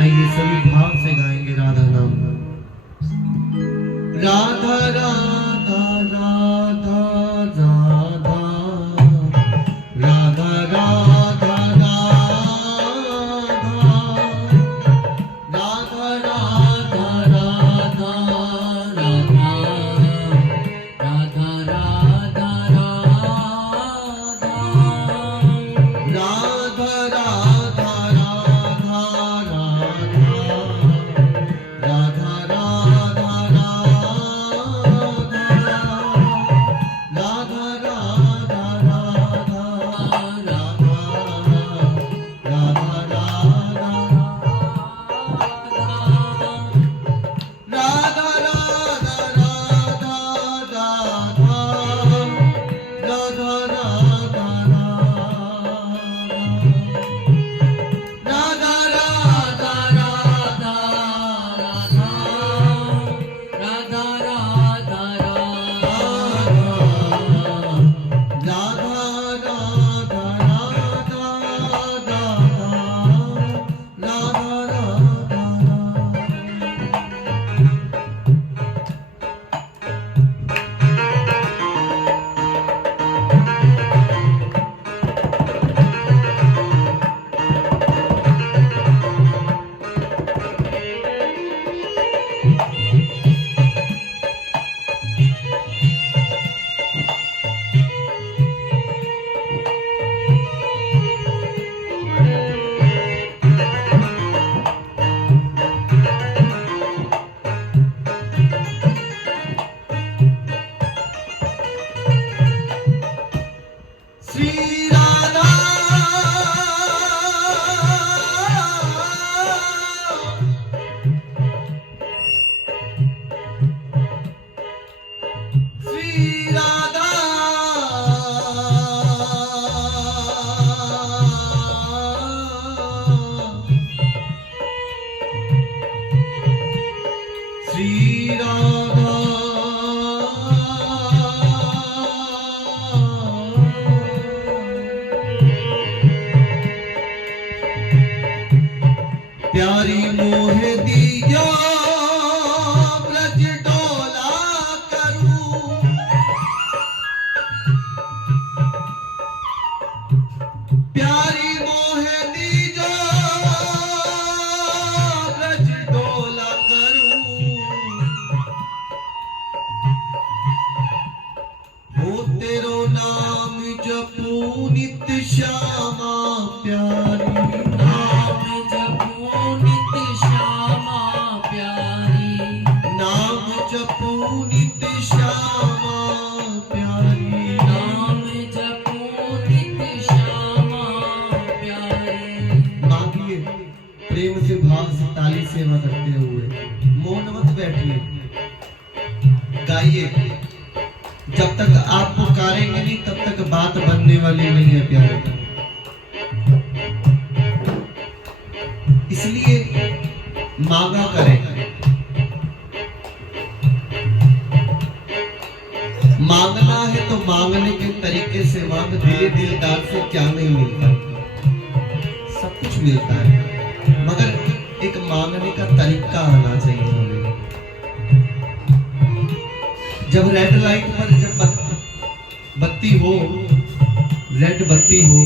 आइए सभी भाव से गाएंगे राधा नाम। राधा राधा राधा राधा राधा राधा राधा राधा राधा प्यारी मोह दिया ब्रज डोला करूं, प्यारी मोह दिया ब्रज डोला करूं, हो तेरो नाम जपूं नित श्यामा प्यारी, नाम जपूं नित श्यामा प्यारी, नाम जपूं नित श्यामा प्यारी, नाम जपूं नित श्यामा प्यारी। मांगिए प्रेम से भाव से ताली सेवा करते हुए, मौन मत बैठिए, गाइए। जब तक आप पुकारेंगे नहीं तब तक बात बनने वाली नहीं है प्यारे। इसलिए मांगा करें, मांगना है तो मांगने के तरीके से मांग। दिलदार से क्या नहीं मिलता, सब कुछ मिलता है, मगर एक मांगने का तरीका आना चाहिए हमें। जब रेड लाइट पर जब बत्ती हो, रेड बत्ती हो,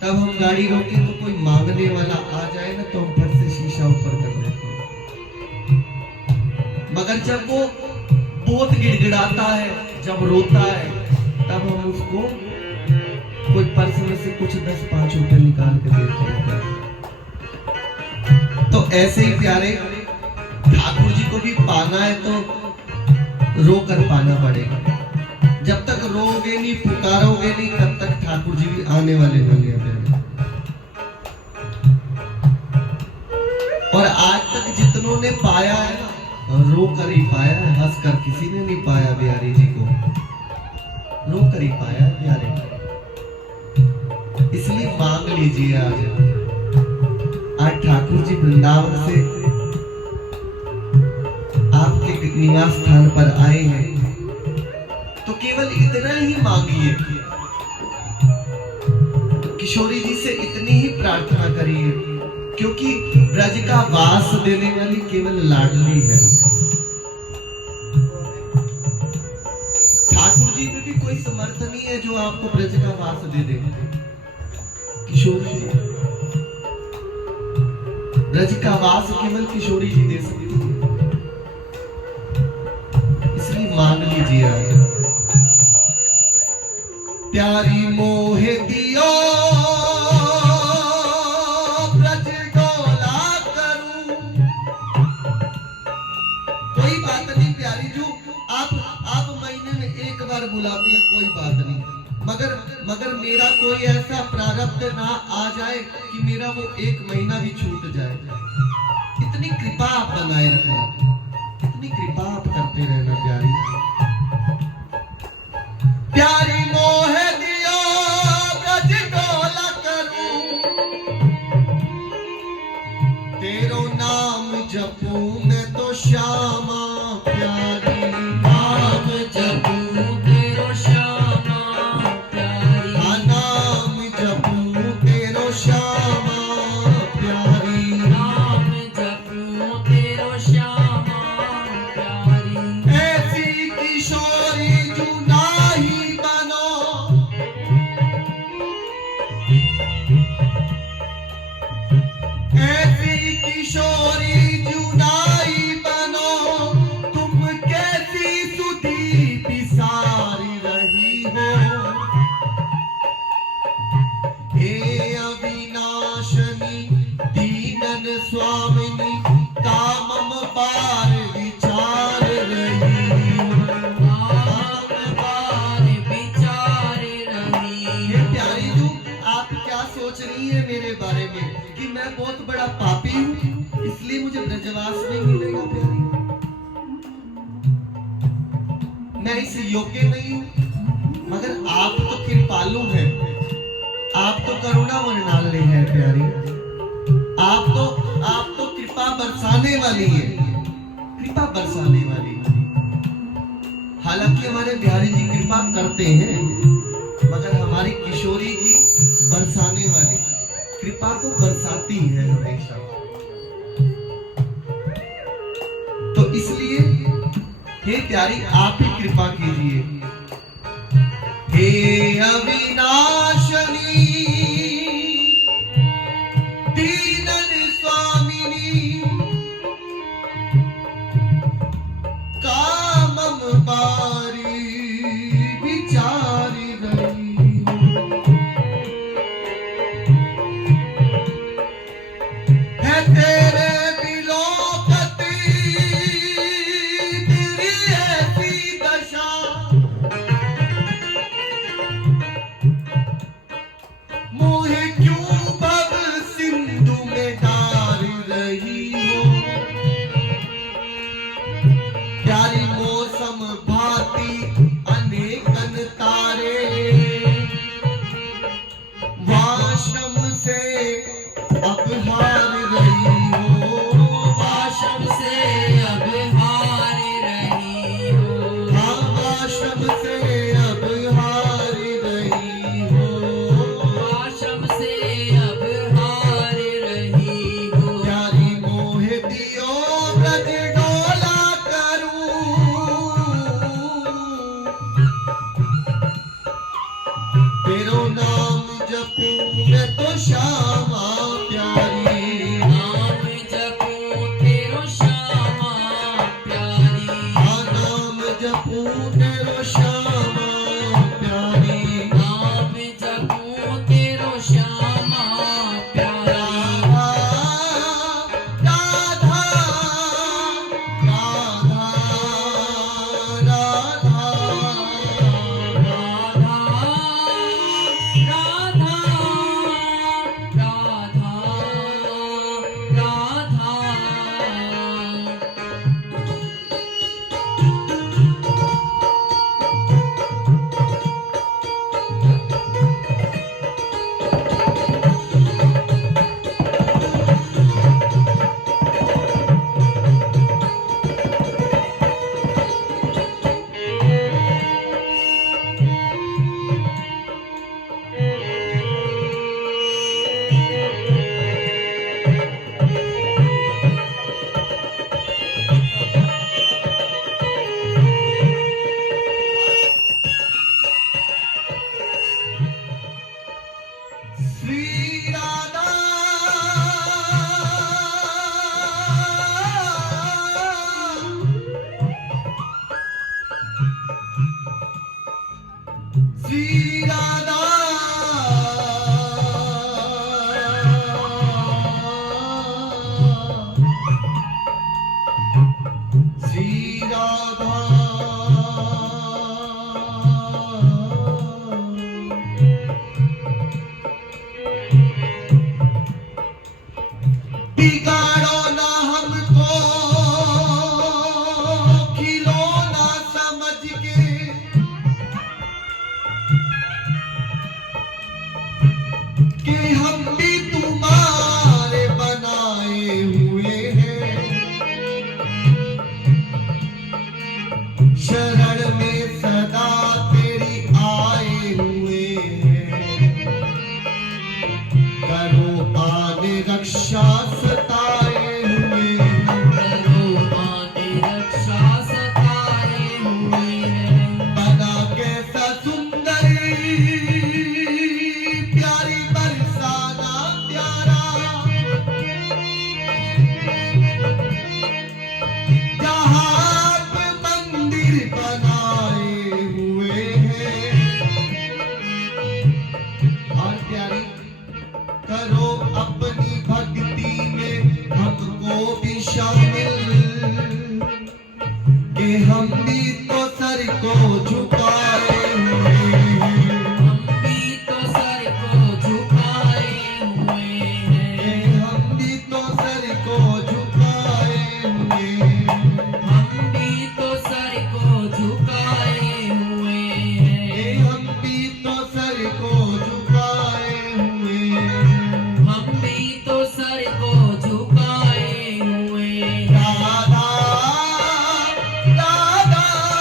तब हम गाड़ी रोके तो कोई मांगने वाला आ जाए ना तो हम फट से शीशा ऊपर कर देते हैं। मगर जब वो बहुत गिड़गिड़ाता है, जब रोता है, तब हम उसको कोई पर्स में से कुछ 10-5 रुपए निकाल के देते हैं। तो ऐसे ही प्यारे ठाकुर जी को भी पाना है तो रो कर पाना पड़ेगा। जब तक रोगे नहीं, पुकारोगे नहीं, तब तक ठाकुर जी भी आने वाले होंगे। और आज तक जितनों ने पाया है रो कर ही पाया है, हंस कर किसी ने नहीं पाया। बिहारी जी को रो कर ही पाया है प्यारे। इसलिए मांग लीजिए। आज ठाकुर जी वृंदावन से आपके निवास स्थान पर आए हैं तो केवल इतना ही मांगिए, किशोरी जी से इतनी ही प्रार्थना करिए क्योंकि ब्रज का वास देने वाली केवल लाडली है। ठाकुर जी में भी कोई समर्थ नहीं है जो आपको ब्रज का वास दे दे। किशोरी जी, ब्रज का वास केवल किशोरी जी दे सकती है, इसलिए मांग लीजिए आज। प्यारी मोहे दियो ब्रज डोला करूं। कोई बात नहीं प्यारी जो आप महीने में एक बार बुलाते हैं, कोई बात नहीं, मगर मेरा कोई ऐसा प्रारब्ध ना आ जाए कि मेरा वो एक महीना भी छूट जाए। इतनी कृपा आप बनाए रखें, इतनी कृपा आप करते रहना प्यारी। प्यारी मोहे दियो ब्रज डोला करूं, तेरो नाम जपूं मैं तो श्यामा प्यारी। नाम जपूं तेरो श्यामा प्यारी, नाम जपूं तेरो श्यामा प्यारी, नाम जपूं तेरो श्यामा प्यारी। ऐसी किशोरी जो नाही बनो, ऐसी किशोरी जुनाई बनो, तुम कैसी सुधी पिसारी रही हो। हे अविनाशनी दीनन स्वामिनी, कामम बार विचार रही हो, कामम बार विचार रही। हे प्यारी जी, आप क्या सोच रही है मेरे बारे में कि मैं बहुत बड़ा पापी हूँ इसलिए मुझे ब्रजवास नहीं मिलेगा? प्यारी, मैं इस योग्य नहीं हूँ, मगर आप तो कृपालु हैं, आप तो करुणा वर्णालय है प्यारी। आप तो कृपा बरसाने वाली है, कृपा बरसाने वाली। हालांकि हमारे बिहारी जी कृपा करते हैं, मगर हमारी किशोरी जी बरसाने वाली, कृपा को बरसाती है हमेशा। तो इसलिए हे प्यारी आप ही कृपा कीजिए। हे अविनाशनी दीनन स्वामिनी, कामम बारी विचारी रही। है तेरे बिलोकती तेरी ऐसी दशा, बिगाड़ो ना हमको खिलौना समझ के, कि हम भी तुम्हारे बनाए हुए हैं। शरण में सदा तेरी आए हुए हैं। करो आने रक्षा सताए हुए हैं। करो आने रक्षा सताए हुए हैं। बना कैसा सुंदर प्यारी बरसाना प्यारा, जहां पे मंदिर बनाए हुए हैं। और प्यारी करो अपनी भक्ति में हमको भी शामिल, कि हम भी तो सर को झुकाए हुए हैं। हम भी तो सर को झुकाए हुए हैं। हम भी तो सर को झुकाए हुए हैं। हम भी तो सर को झुकाए हुए हैं। हम भी तो सर को झुकाए हुए हैं। हम भी तो सर को झुकाए हुए हैं। राधा राधा राधा राधा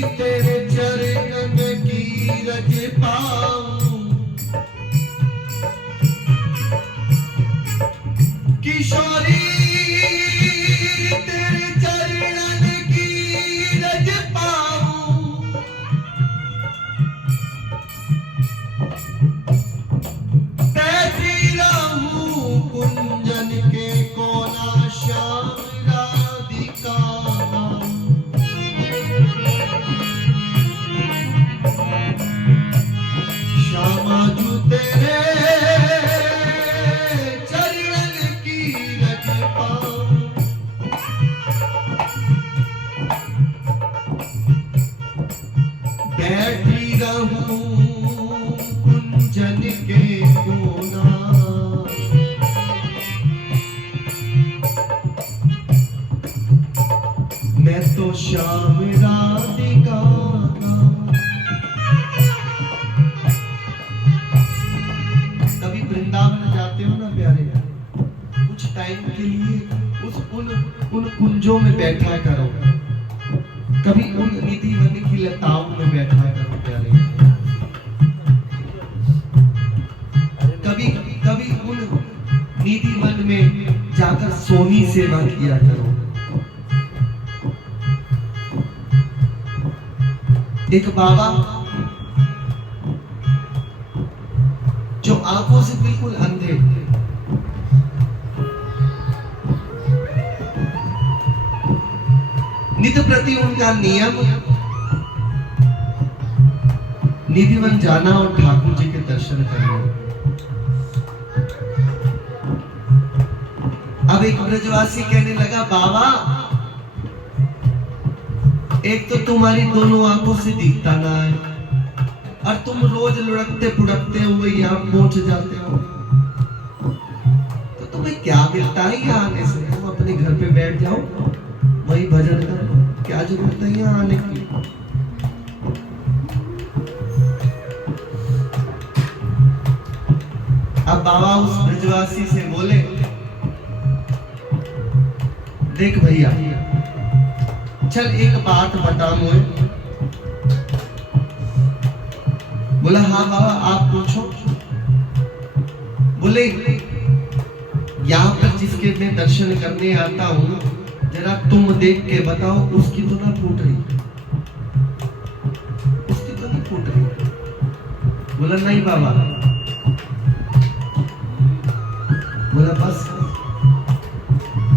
तेरे चरणन की रज पाऊं, किशोरी तेरे चरणन की रज पाऊं, बैठी रहूं कुंजन के कोना श्याम राधिका नाम। श्यामा जू तेरे चरणन की रज पाऊं, बैठी रहूं कुंजन के कोना, मैं तो श्याम राधिका नाम। कभी वृंदावन जाते हो ना प्यारे, कुछ टाइम के लिए उन कुंजों में बैठा करो, कभी उन निधि वन की लताओं में बैठा करो प्यारे, कभी कभी उन निधि वन में जाकर सोनी सेवा किया करो। एक बाबा जो आंखों से बिल्कुल अंधे, नित्य प्रति उनका नियम निधिवन जाना और ठाकुर जी के दर्शन करना। अब एक ब्रजवासी कहने लगा, बाबा एक तो तुम्हारी दोनों आंखों से दिखता ना है, और तुम रोज लुढ़कते पुढ़कते हुए यहाँ पहुंच जाते हो, तो तुम्हें क्या मिलता है यहाँ आने से? तुम अपने घर पे बैठ जाओ, वही भजन करो, क्या जरूरत है यहाँ आने की? अब बाबा उस ब्रजवासी से बोले, देख भैया, चल एक बात बता मुझे। बोला, हाँ बाबा आप पूछो। बोले, यहाँ पर जिसके मैं दर्शन करने आता हूँ, जरा तुम देख के बताओ, उसकी तो ना फूट रही, उसकी तो नहीं फूट रही। बोला, नहीं बाबा। बोला, बस।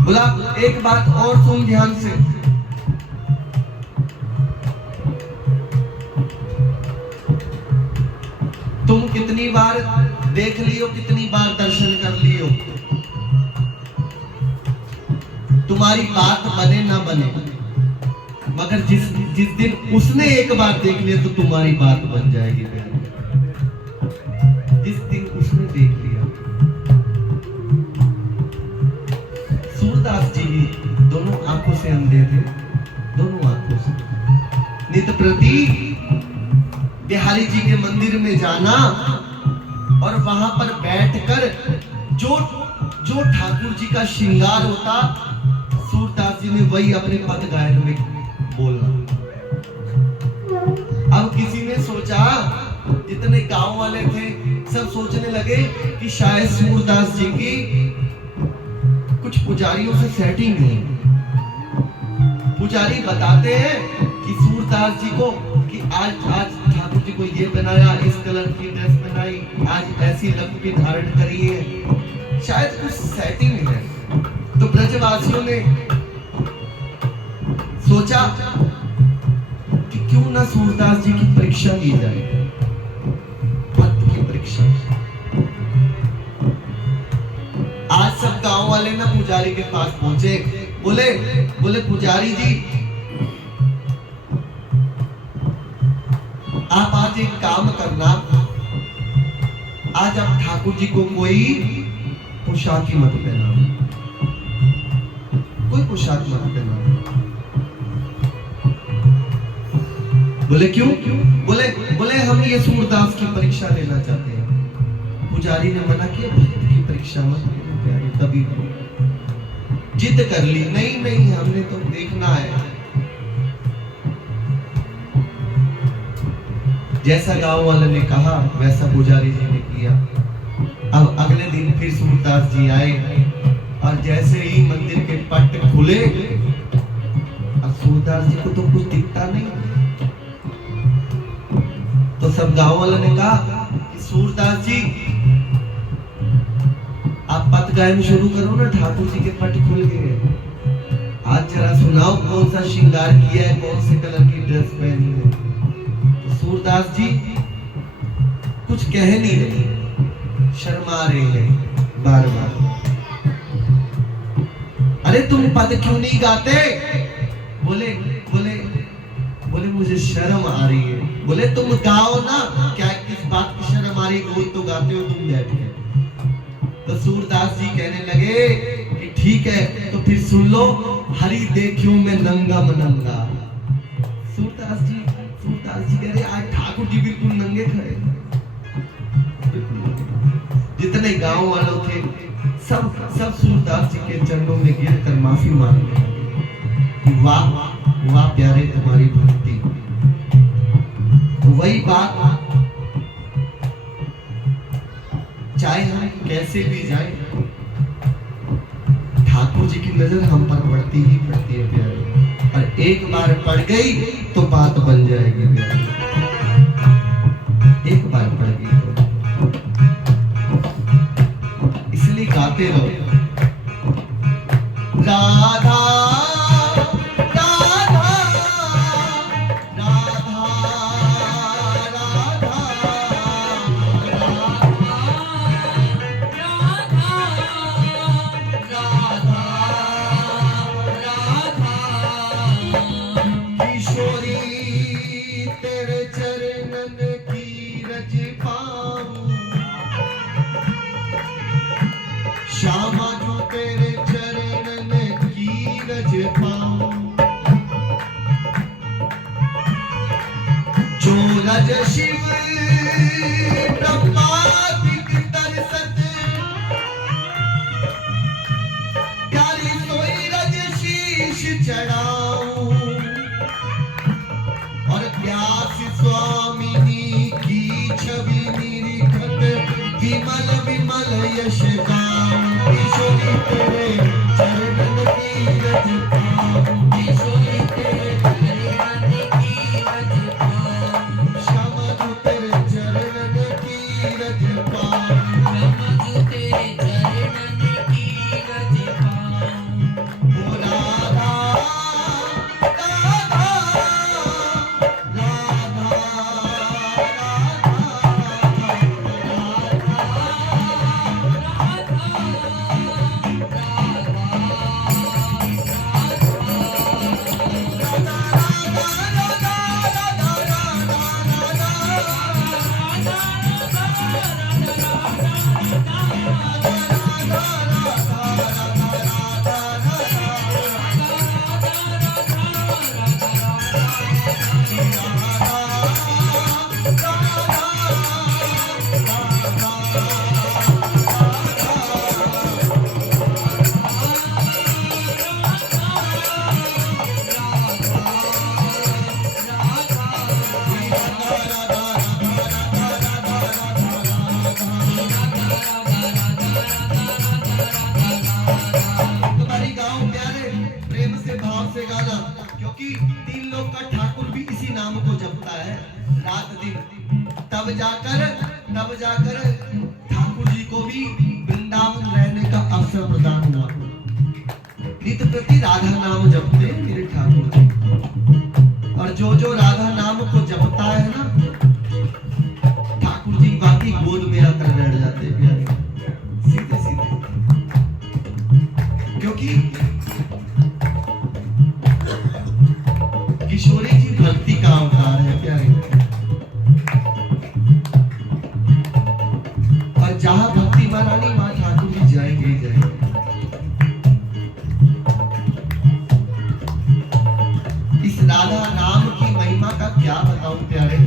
बोला, एक बात और सुन ध्यान से, तुम कितनी बार देख लियो, कितनी बार दर्शन कर लियो, तुम्हारी बात बने ना बने, मगर जिस दिन उसने एक बार देख लिया तो तुम्हारी बात बन जाएगी प्यारे। जिस दिन उसने देख लिया। सूरदास जी भी दोनों आंखों से अंधे थे, दोनों आंखों से। नित्य प्रति बिहारी जी के मंदिर में जाना और वहां पर बैठकर जो ठाकुर जी का श्रृंगार होता, सूरदास जी ने वही अपने पद गायन में बोलना। अब किसी ने सोचा, जितने गांव वाले थे सब सोचने लगे कि शायद सूरदास जी की कुछ पुजारियों से सेटिंग है। पुजारी बताते हैं कि सूरदास जी को कि आज ठाकुर जी को ये बनाया, इस कलर की ड्रेस बनाई, आज ऐसी लंबी धारण करी है, शायद कुछ सेटिंग है। तो ब्रजवासियों ने सोचा कि क्यों ना सूरदास जी की परीक्षा ली जाए, पद की परीक्षा। आज सब गांव वाले ना पुजारी के पास पहुंचे, बोले पुजारी जी, आप आज एक काम करना, आज आप ठाकुर जी को कोई पोशाक ही मत पहना, कोई पोशाक मत पहना। बोले क्यों? बोले हम ये सूरदास की परीक्षा लेना चाहते हैं। पुजारी ने मना किया, भक्त की परीक्षा मत लेना, तभी जिद कर ली, नहीं हमने तो देखना है। जैसा गांव वाले ने कहा वैसा पुजारी जी ने किया। अब अगले दिन फिर सूरदास जी आए और जैसे ही मंदिर के पट खुले, अब सूरदास जी को तो कुछ दिखता नहीं। तो सब गांव वालों ने कहा कि सूरदास जी आप पट गायन शुरू करो ना, ठाकुर जी के पट खुल गए। आज जरा सुनाओ कौन सा श्रृंगार किया है, कौन से कलर की ड्रेस पहनी है। तो सूरदास जी कुछ कह नहीं रहे, शर्मा रहे हैं बार बार। अरे तुम पद क्यों नहीं गाते? बोले बोले बोले मुझे शर्म आ रही है। बोले तुम गाओ ना, क्या किस बात की शर्म आ रही है? रोज तो गाते हो तुम बैठ के। तो सूरदास जी कहने लगे कि ठीक है तो फिर सुन लो, हरि देखियो मैं नंगा मनंगा। सूरदास जी कह रहे आज ठाकुर जी बिल्कुल नंगे खड़े। जितने गांव वालों थे सब सूरदास जी के चरणों में गिर कर माफी मांगने लगे। वाह वाह प्यारे तुम्हारी भक्ति। तो वही बात, चाहे हम कैसे भी जाए, ठाकुर जी की नजर हम पर पड़ती ही पड़ती है प्यारे। और एक बार पड़ गई तो बात बन जाएगी प्यारे। एक बार पड़ गई तो इसलिए गाते रहो राधा श्यामा जो तेरे चरणन की रज पाऊं, जो रज शिव प्रपादिक तरसत, प्यारी सोई रज शीश चढ़ाऊं। और प्यास स्वामिनी की छवि निरीखत, विमल विमल यश गाऊं। किशोरी तेरे चरणन की रज पाऊं, किशोरी तेरे चरणन की रज पाऊं। श्यामा जो तेरे चरणन की रज पाऊं, श्यामा जो तेरे चरणन की रज पाऊं। ओ राधा राधा क्योंकि तीन लोग का ठाकुर भी इसी नाम को जपता है रात दिन। तब जाकर ठाकुर जी को भी वृंदावन रहने का अवसर प्रदान हुआ। नित्य प्रति राधा नाम जपते मेरे ठाकुर जी। और जो राधा नाम को जपता है ना, ठाकुर जी बाकी गोद में आकर बैठ जाते हैं प्यारे, सीधे सीधे। क्योंकि किशोरी जी भक्ति का अवतार है प्यारे। और जहां भक्ति महारानी मां ठाकुर जी जाएंगे ही जाएंगे। इस राधा नाम की महिमा का क्या बताऊं प्यारे।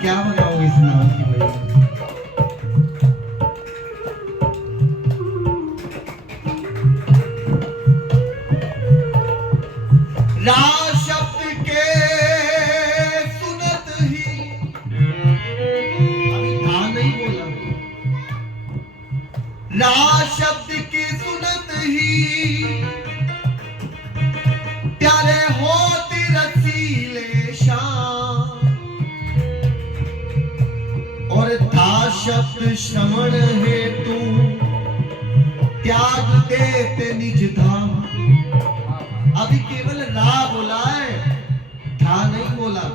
क्या बताऊं इस नाम की महिमा। और था शब्द श्रवण हेतु त्याग देते निज धाम। अभी केवल रा बोला है, था नहीं बोला।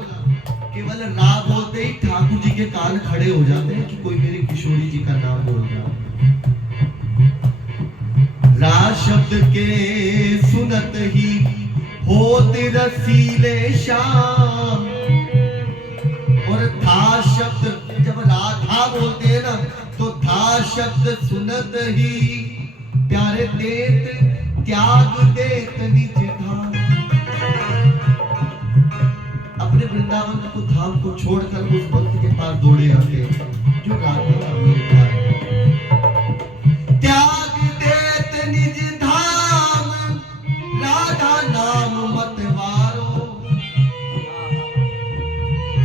केवल रा बोलते ही ठाकुर जी के कान खड़े हो जाते हैं कि कोई मेरी किशोरी जी का नाम बोल रहा। रा शब्द के सुनत ही होते रसीले श्याम। और था शब्द जब राधा बोलते हैं ना, तो था शब्द सुनत ही प्यारे देत त्याग देत निज धाम। अपने वृंदावन को धाम को छोड़कर उस भक्त के पास दौड़े आते जो राधा नाम लेता है। त्याग देत निज धाम राधा नाम मत वारो।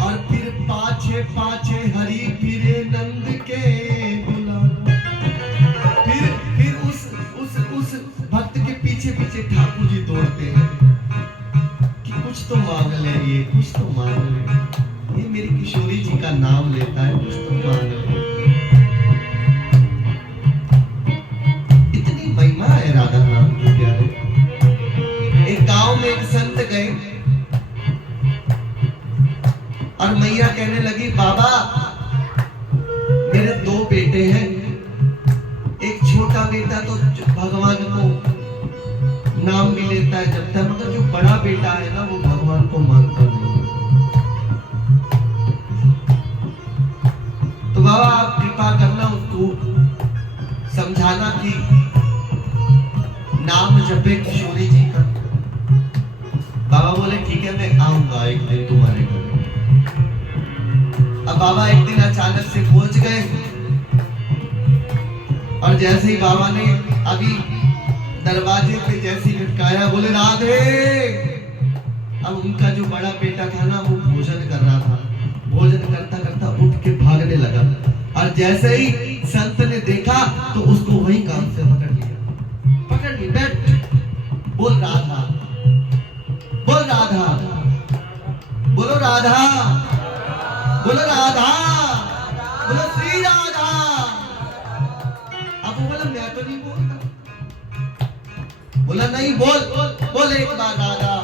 और फिर पाछे पाछे हरि फिरे नंद के दुलारो। फिर उस भक्त के पीछे पीछे ठाकुर जी दौड़ते हैं कि कुछ तो मांग ले, ये कुछ तो मांग ले, ये मेरी किशोरी जी का नाम लेता है, कुछ तो मांग ले। इतनी महिमा है राधा नाम की प्यारे। एक गांव में एक संत गए और मैया कहने लगी, बाबा मेरे 2 बेटे हैं। एक छोटा बेटा तो भगवान को नाम भी लेता है जब तक, मगर जो बड़ा बेटा है ना वो भगवान को मानता नहीं। तो बाबा आप कृपा करना, उसको समझाना कि नाम जपे किशोरी जी का। बाबा बोले ठीक है, मैं आऊंगा एक दिन तुम्हारे घर। अब बाबा एक दिन अचानक से पहुंच गए और जैसे ही बाबा ने अभी दरवाजे पे जैसे ही खटकाया, बोले राधे। अब उनका जो बड़ा बेटा था ना वो भोजन कर रहा था। भोजन करता करता उठ के भागने लगा और जैसे ही संत ने देखा तो उसको वही कान से पकड़ लिया। पकड़ ली, बैठ, बोल राधा, बोल राधा, बोलो राधा, बोलो राधा, बोलो श्री राधा। अब वो बोला मैं तो नहीं बोलता। बोला नहीं, बोल बोल एक बार राधा,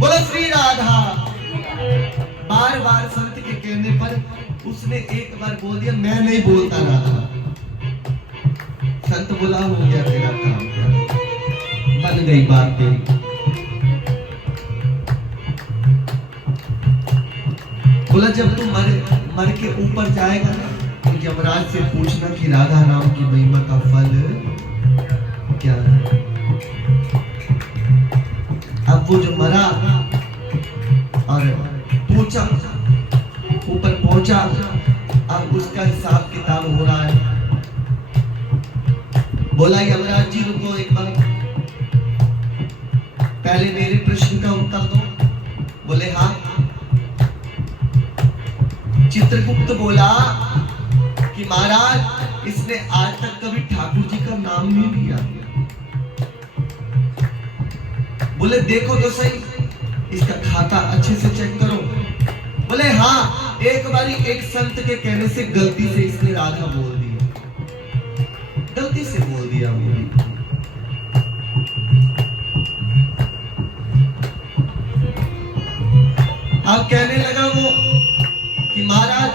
बोलो श्री राधा। बार बार संत के कहने पर उसने एक बार बोल दिया, मैं नहीं बोलता राधा। संत बोला हो गया तेरा काम, बन गई बात तेरी। बोला जब तू मर के ऊपर जाएगा ना तो यमराज से पूछना कि राधा नाम की महिमा का फल क्या है। अब वो जो मरा और पूछा, ऊपर पहुंचा, अब उसका हिसाब किताब हो रहा है। बोला यमराज जी रुको एक बार, पहले मेरे प्रश्न का उत्तर दो। बोले हाँ। चित्रगुप्त बोला कि महाराज इसने आज तक कभी ठाकुर जी का नाम नहीं लिया। बोले देखो तो सही, इसका खाता अच्छे से चेक करो। बोले हाँ, एक बारी एक संत के कहने से गलती से इसने राधा बोल दिया, गलती से बोल दिया। अब कहने लगा वो कि महाराज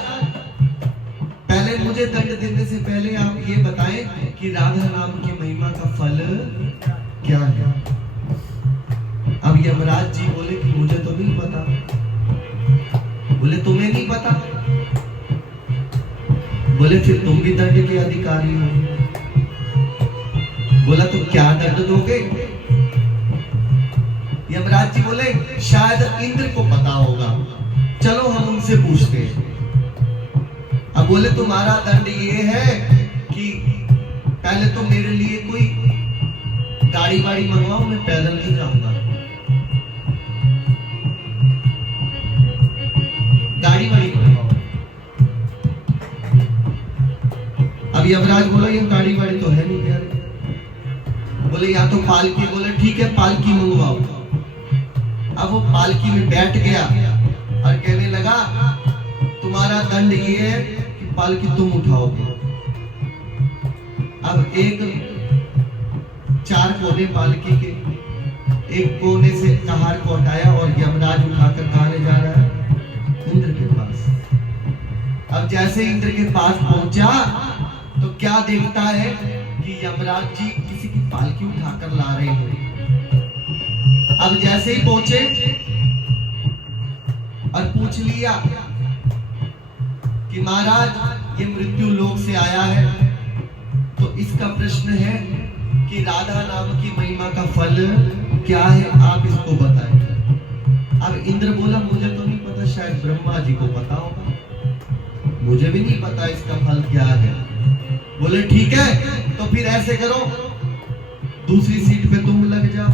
पहले मुझे दंड देने से पहले आप ये बताएं कि राधा नाम की महिमा का फल क्या है। अब यमराज जी बोले कि मुझे तो नहीं पता। बोले तुम्हें नहीं पता? बोले फिर तुम भी दंड के अधिकारी हो। बोला तो क्या दंड दोगे? यमराज जी बोले शायद इंद्र को पता होगा, चलो हम उनसे पूछते हैं। अब बोले तुम्हारा दंड ये है कि पहले तो मेरे लिए कोई गाड़ी वाड़ी मंगवाओ, मैं पैदल नहीं जाऊंगा। गाड़ी वाड़ी मंगवाओ। अब यमराज बोला ये गाड़ी वाड़ी तो है नहीं प्यारे। बोले या तो पालकी। बोले ठीक है पालकी मंगवाओ। अब वो पालकी में बैठ गया और कहने लगा तुम्हारा दंड ये है कि पालकी तुम उठाओगे। अब एक 4 कोने पालकी के, एक कोने से कहार को हटाया और यमराज उठाकर कहाँ ले जा रहा है? इंद्र के पास। अब जैसे इंद्र के पास पहुंचा तो क्या देखता है कि यमराज जी किसी की पालकी उठाकर ला रहे हैं। अब जैसे ही पहुंचे और पूछ लिया कि महाराज ये मृत्यु लोक से आया है, तो इसका प्रश्न है कि राधा नाम की महिमा का फल क्या है, आप इसको बताएं। अब इंद्र बोला मुझे तो नहीं पता, शायद ब्रह्मा जी को पता होगा, मुझे भी नहीं पता इसका फल क्या है। बोले ठीक है, तो फिर ऐसे करो, दूसरी सीट पे तुम लग जाओ।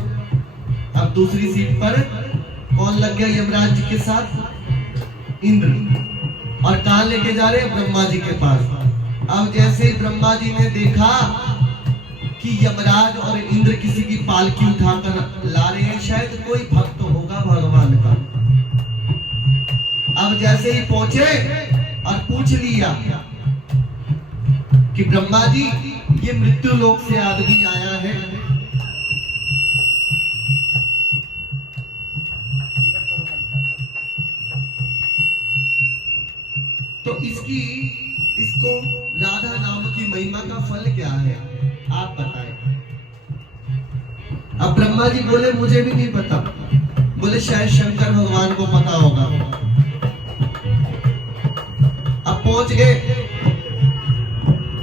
अब दूसरी सीट पर कौन लग गया यमराज जी के साथ? इंद्र। और कहां लेके जा रहे हैं? ब्रह्मा जी के पास। अब जैसे ही ब्रह्मा जी ने देखा कि यमराज और इंद्र किसी की पालकी उठाकर ला रहे हैं, शायद कोई भक्त होगा भगवान का। अब जैसे ही पहुंचे और पूछ लिया कि ब्रह्मा जी ये मृत्यु लोक से आदमी आया है, तो इसको राधा नाम की महिमा का फल क्या है, आप बताएं। अब ब्रह्मा जी बोले मुझे भी नहीं पता। बोले शायद शंकर भगवान को पता होगा। अब पहुंच गए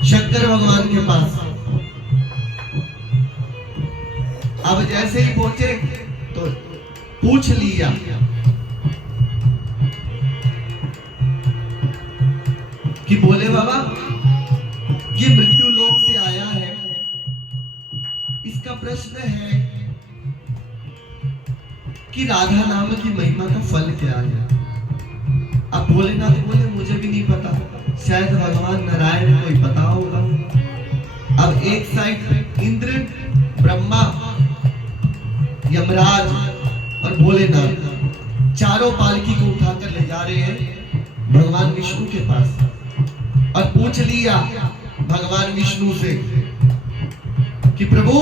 शंकर भगवान के पास। अब जैसे ही पहुंचे तो पूछ लिया कि बोले बाबा ये मृत्यु लोक से आया है, इसका प्रश्न है कि राधा नाम की महिमा का फल क्या है। अब भोलेनाथ बोले मुझे भी नहीं पता, शायद भगवान नारायण को ही पता होगा। अब एक साइड इंद्र, ब्रह्मा, यमराज और भोलेनाथ चारों पालकी को उठाकर ले जा रहे हैं भगवान विष्णु के पास। और पूछ लिया भगवान विष्णु से कि प्रभु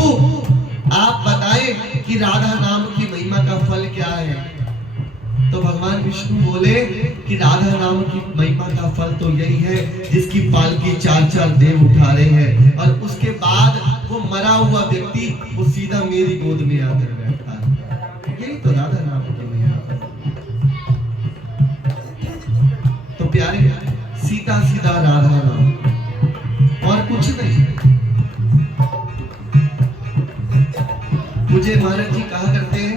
आप बताएं कि राधा नाम की महिमा का फल क्या है। तो भगवान विष्णु बोले कि राधा नाम की महिमा का फल तो यही है जिसकी पालकी 4-4 देव उठा रहे हैं, और उसके बाद वो मरा हुआ व्यक्ति वो सीधा मेरी गोद में आकर बैठा है। यही तो राधा नाम की महिमा का फल। तो प्यारे सीधा सीधा राधा नाम और कुछ नहीं। मुझे महाराज जी कहा करते हैं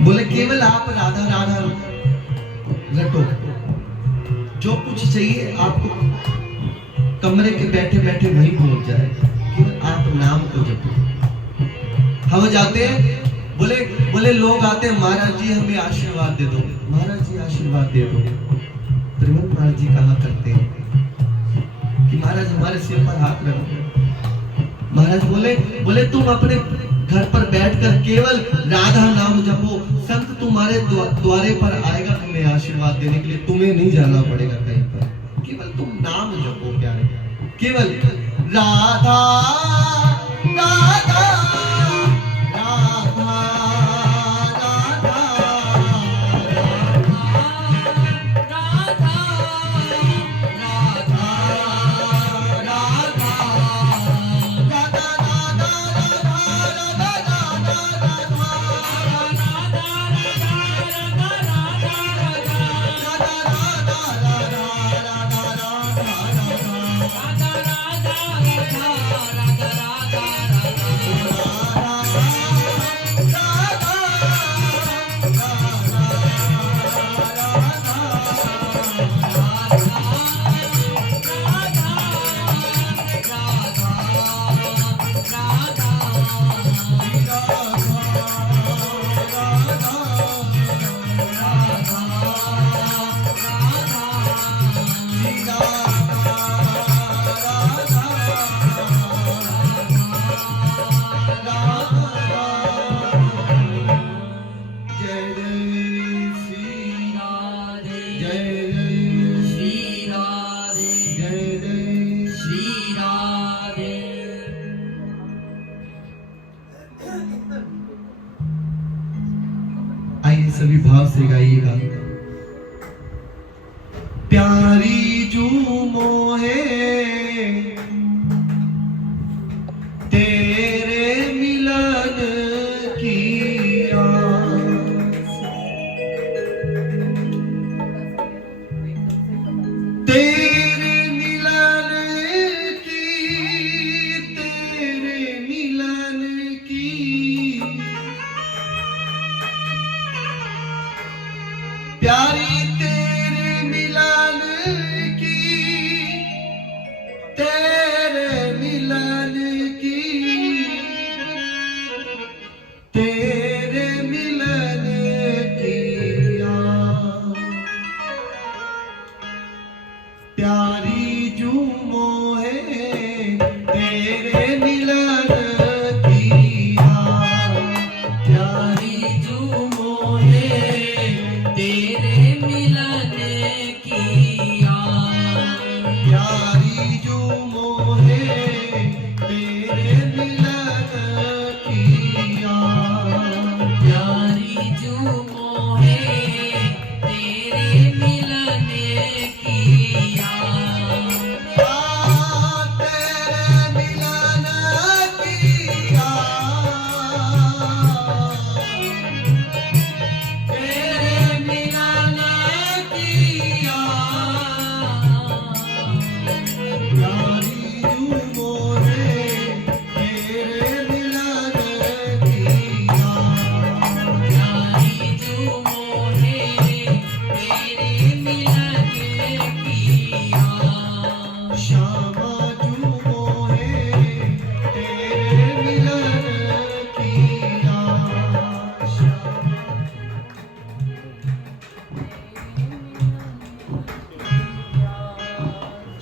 बोले केवल आप राधा राधा रटो, जो कुछ चाहिए आपको कमरे के बैठे बैठे वहीं पहुंच जाए, केवल आप नाम को जपो। हम जाते हैं बोले लोग आते हैं महाराज जी हमें आशीर्वाद दे दो, महाराज जी आशीर्वाद दे दो। त्रिभुवन महाराज जी कहा करते हैं कि महाराज हमारे सिर पर हाथ रखो। महाराज बोले तुम अपने घर पर बैठकर केवल राधा नाम जपो, संत तुम्हारे द्वारे पर आएगा तुम्हें आशीर्वाद देने के लिए, तुम्हें नहीं जाना पड़ेगा कहीं पर, केवल तुम नाम जपो प्यारे, केवल राधा राधा आइए सभी भाव से गाइएगा। प्यारी जू मोहे तेरे मिलन की आस, तेरे मिलन की, तेरे मिलन की प्यारी, तेरे मिलन की, तेरे मिलन की, तेरे मिलन की आस, प्यारी जू मोहे तेरे मिलन की आस, प्यारी जू मोहे तेरे मिलन की आस, प्यारी जू मोहे तेरे मिलन की आस, प्यारी जू मोहे तेरे मिलन की आस, तेरे मिलन की आस, तेरे मिलन की आस, प्यारी जू मोहे तेरे मिलन की आस, प्यारी जू मोहे तेरे मिलन की आस, श्यामा जू मोहे तेरे मिलन की आस,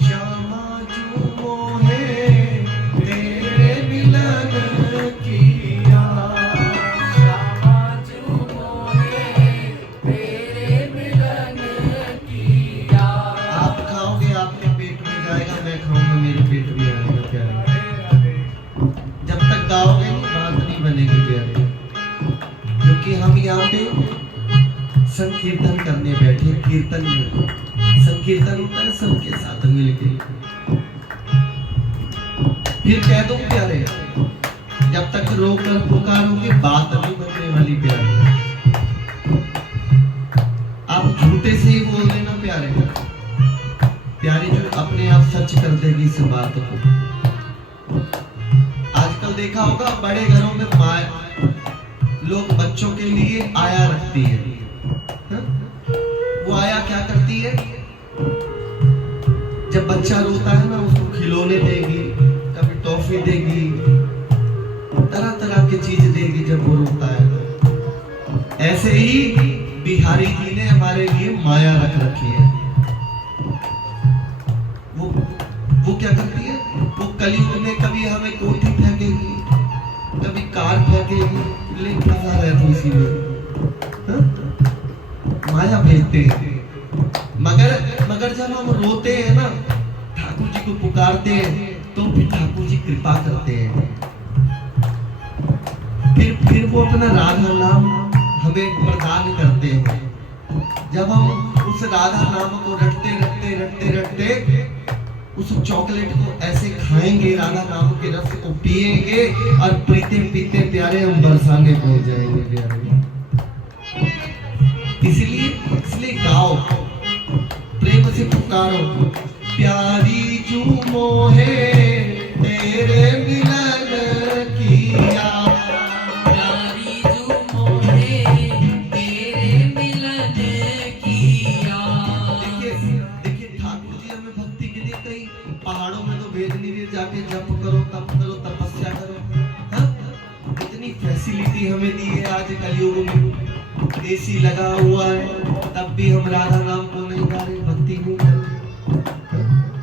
श्यामा जू मोहे तेरे मिलन की आस, श्यामा जू मोहे तेरे मिलन की आस, आप खाओगे आपके पेट में जाएगा, मैं खाऊंगा मेरे पेट में आएगा प्यारे। जब तक गाओगे नहीं बात नहीं बनेगी प्यारे, क्योंकि हम यहाँ पे संकीर्तन करने बैठे। कीर्तन में संकीर्तन होता है सबके साथ मिलके। फिर कह दो प्यारे, जब तक रोकर पुकारोगे बात नहीं बनने वाली प्यारे। आप झूठे से ही बोल देना प्यारे, प्यारी जो अपने आप सच कर देगी इस बात को। आजकल देखा होगा बड़े घरों में माँ लोग बच्चों के लिए आया रखती है। हाँ? वो आया क्या करती है, जब बच्चा रोता है ना उसको खिलौने देगी, कभी टॉफी देगी, तरह तरह की चीज देगी जब वो रोता है। ऐसे ही बिहारी जी ने हमारे लिए माया रख रखी है। वो क्या करती है, वो कलयुग में कभी हमें कोठी फेंकेगी, कभी कार फेंकेगी, लेकिन फंसा रहती इसी में। हाँ? माया भेजते हैं। मगर जब हम रोते हैं ना, ठाकुर जी को पुकारते हैं, तो फिर ठाकुर जी कृपा करते हैं। फिर वो अपना राधा नाम हमें प्रदान करते हैं। जब हम उस राधा नाम को रटते रटते रटते रटते उस चॉकलेट को ऐसे खाएंगे, राधा नाम के रस को पिएंगे, और पीते पीते प्यारे हम बरसाने पहुंच जाएंगे प्यारे। इसलिए गाओ, प्रेम से पुकारो, प्यारी जू मोहे तेरे मिलन की आस, प्यारी जू मोहे तेरे मिलन की आस। देखिए ठाकुर जी हमें भक्ति के लिए कहीं पहाड़ों में तो भेज नहीं रहे, जाके जप करो, तप करो, तपस्या करो। हाँ? इतनी फैसिलिटी हमें दी है आज कलयुग में, एसी लगा हुआ है, तब भी हम राधा नाम को नहीं गा रहे, भक्ति नहीं कर रहे।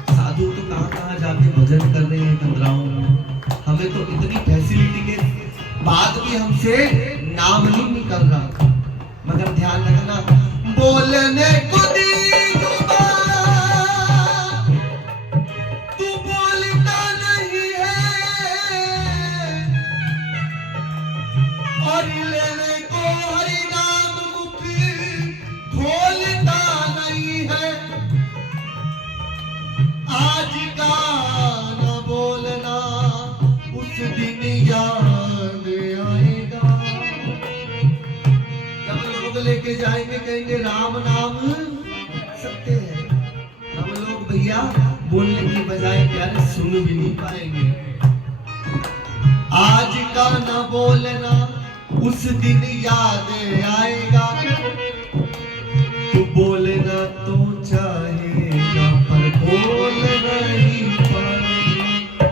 साधु तो कहाँ जाके भजन कर रहे हैं कंदराओं में। हमें तो इतनी फैसिलिटी के बाद भी हमसे नाम ही नहीं कर रहा। मगर ध्यान रखना, बोलने को दी जुबान, तू बोलता नहीं है, और लेने को हरि नाम मुख लेके जाएंगे, कहेंगे राम नाम सत्य है। हम लोग भैया बोलने की बजाय प्यारे सुन भी नहीं पाएंगे। आज का न बोलना उस दिन याद आएगा, तू बोलना तो चाहेगा पर बोल नहीं पाएगा।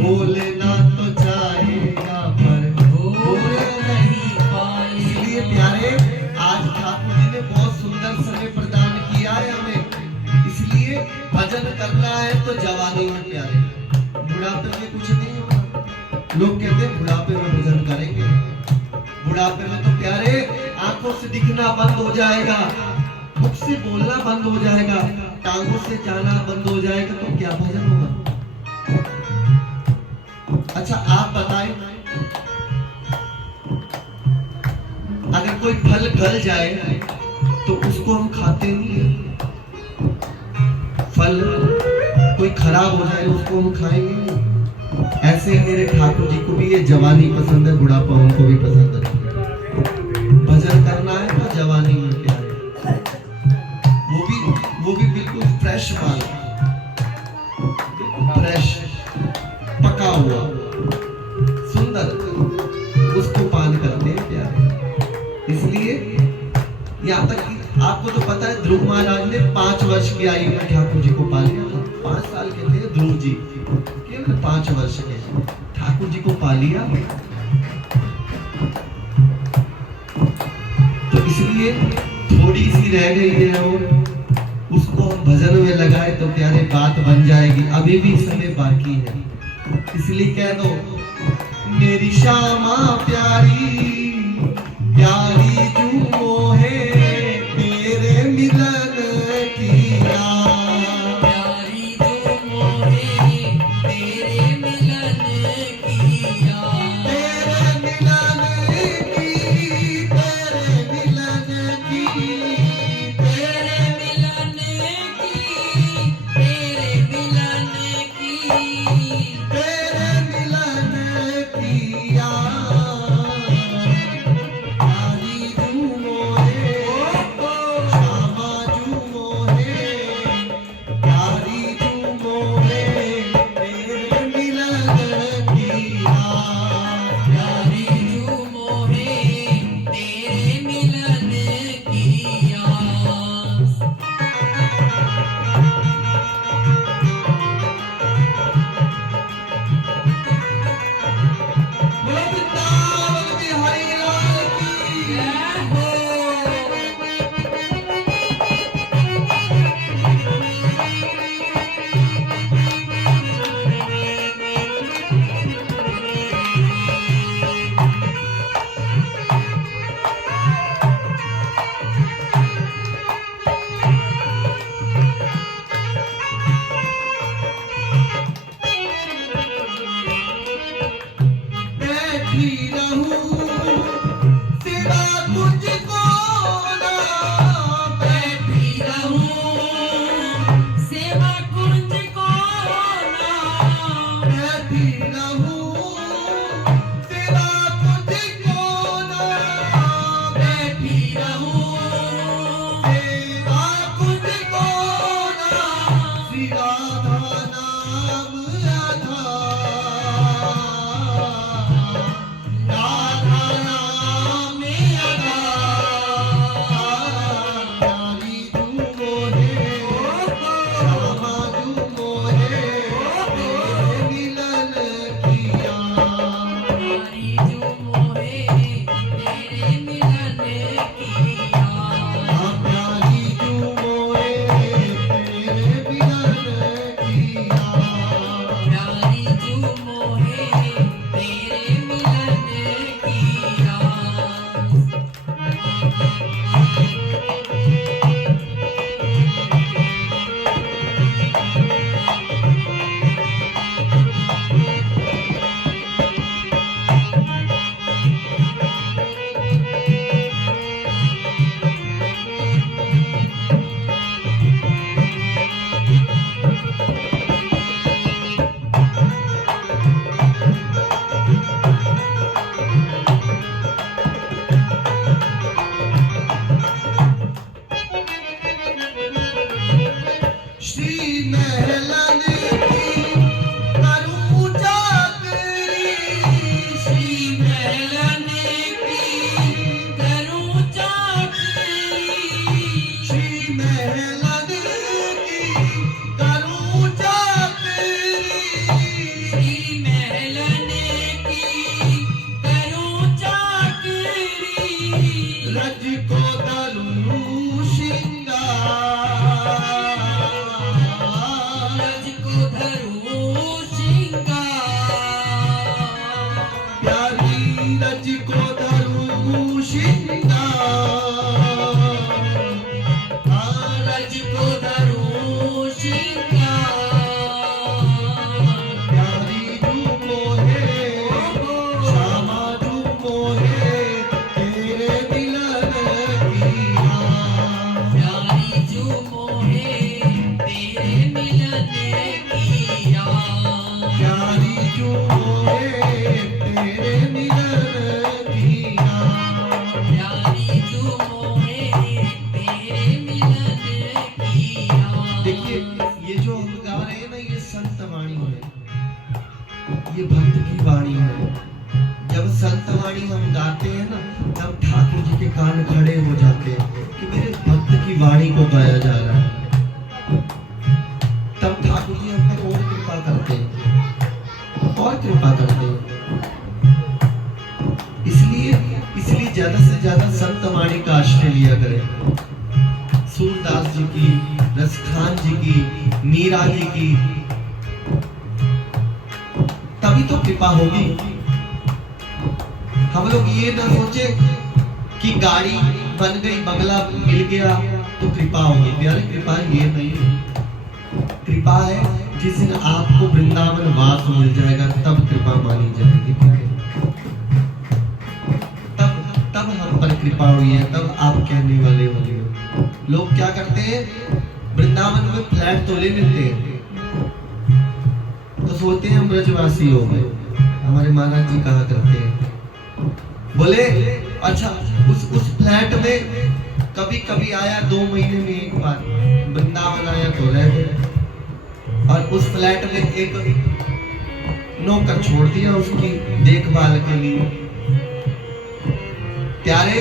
बोलना तो चाहेगा पर बोल नहीं पाए। इसलिए प्यारे आज ठाकुर जी ने बहुत सुंदर समय प्रदान किया है हमें। इसलिए भजन करना है तो जवानी में प्यारे, बुढ़ापे में कुछ नहीं होगा। लोग कहते हैं बुढ़ापे में भजन करेंगे, बुढ़ापे में तो प्यारे आंखों से दिखना बंद हो जाएगा, मुख से बोलना बंद हो जाएगा, टांगों से जाना बंद हो जाएगा, तो क्या भजन होगा? अच्छा आप बताएं, अगर कोई फल गल जाए तो उसको हम खाते नहीं है। फल कोई खराब हो जाए उसको हम खाएंगे नहीं। ऐसे मेरे ठाकुर जी को भी ये जवानी पसंद है, बुढ़ापा उनको भी पसंद है। भजन करना है तो जवानी में प्यारे, वो भी बिल्कुल फ्रेश माल, फ्रेश पका हुआ सुंदर, उसको पान करते हैं प्यारे। इसलिए यहाँ तक कि आपको तो पता है ध्रुव महाराज ने 5 वर्ष की आयु में ठाकुर जी को पा लिया था। 5 साल के थे ध्रुव जी, केवल 5 वर्ष के ठाकुर जी को पा लिया। तो इसलिए थोड़ी सी रह गई है और उसको हम भजन में लगाए तो प्यारे बात बन जाएगी। अभी भी समय बाकी है, इसलिए कह दो मेरी श्यामा प्यारी प्यारी जूओ है तेरे मिलन किया। प्यारी जूओ है तेरे मिलन किया। तेरे मिलन की, तेरे मिलन की, तेरे मिलन की, तेरे मिलन की, तेरे मिलन किया। आते हैं ना, तब ठाकुर जी के कान खड़े हो जाते हैं कि मेरे भक्त की वाणी को गाया जा रहा है। तब ठाकुर जी हम पर और कृपा करते हैं, और कृपा करते हैं। इसलिए ज्यादा से ज्यादा संत वाणी का आश्रय लिया करें। सूरदास जी की, रसखान जी की, मीरा जी की, तभी तो कृपा होगी। हम लोग ये ना सोचे कि गाड़ी बन गई, बंगला मिल गया तो कृपा होगी। प्यारे, कृपा ये नहीं है। कृपा है जिस दिन आपको वृंदावन वास मिल जाएगा, तब कृपा मानी जाएगी। तब हम पर कृपा हुई है, तब आप कहने वाले होंगे। लोग क्या करते हैं, वृंदावन में फ्लैट तो ले लेते हैं तो सोचते हैं हम ब्रजवासी हो गए। हमारे महाराज जी कहा करते हैं, बोले अच्छा उस फ्लैट में कभी कभी आया, 2 महीने में एक बार वृंदावन आया तो रह गए, और उस फ्लैट में एक नौकर छोड़ दिया उसकी देखभाल के लिए। प्यारे,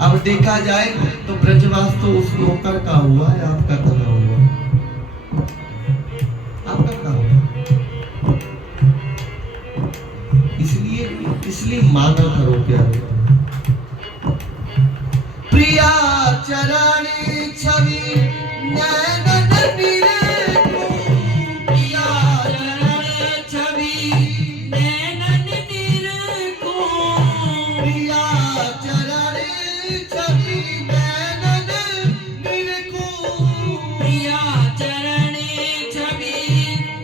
अब देखा जाए तो ब्रजवास तो उस नौकर का हुआ है, आपका कहाँ हुआ? आपका कहाँ हुआ? इसलिए माना करो प्यारे। प्रिया चरण छवि नैनन निरेखो, प्रिया चरण छवि नैनन निरेखो, प्रिया चरण छवि नैनन निरेखो, प्रिया चरण छवि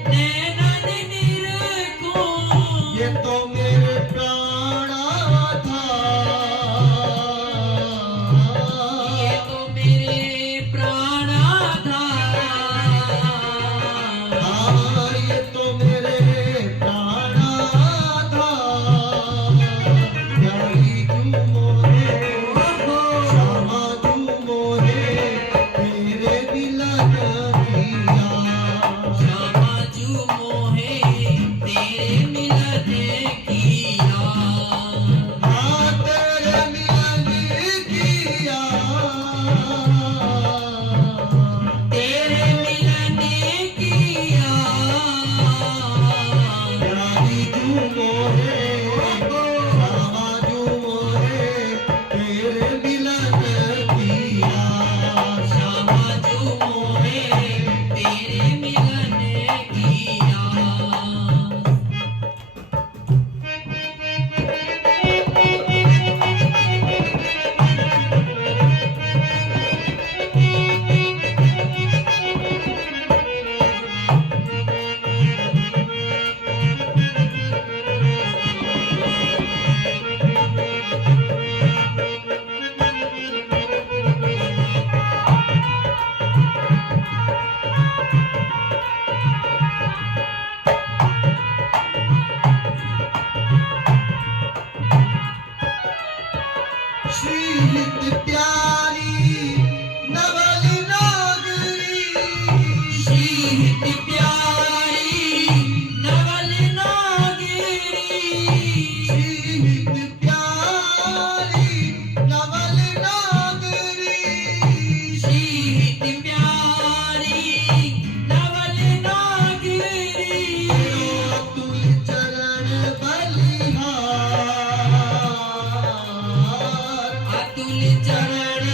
नैनन निरेखो। ये तो मेरे प्राणा था, ये तो मेरे प्राणाधार, हाँ ये तो मेरे प्राणा था। प्यारी तू मोरे, श्यामा तू मोरे, तेरे मिलन किया। श्यामा जू मोहे तेरे मिलन किया, हाँ तेरे मिलन किया, तेरे मिलन किया। प्यारी तू मोरे, श्यामा तू मोरे, तेरे मिलन किया। श्यामा जू मोहे तेरे मिलन किया। श्रीहित प्यारी नवल नागरी, श्रीहित प्यारी नवल नागिरी, श्रीहित प्यारी नवल नागरी। श्रीहित प्यारी नवल नागिरी। अतुल चरण बलिहार, अतुल चरण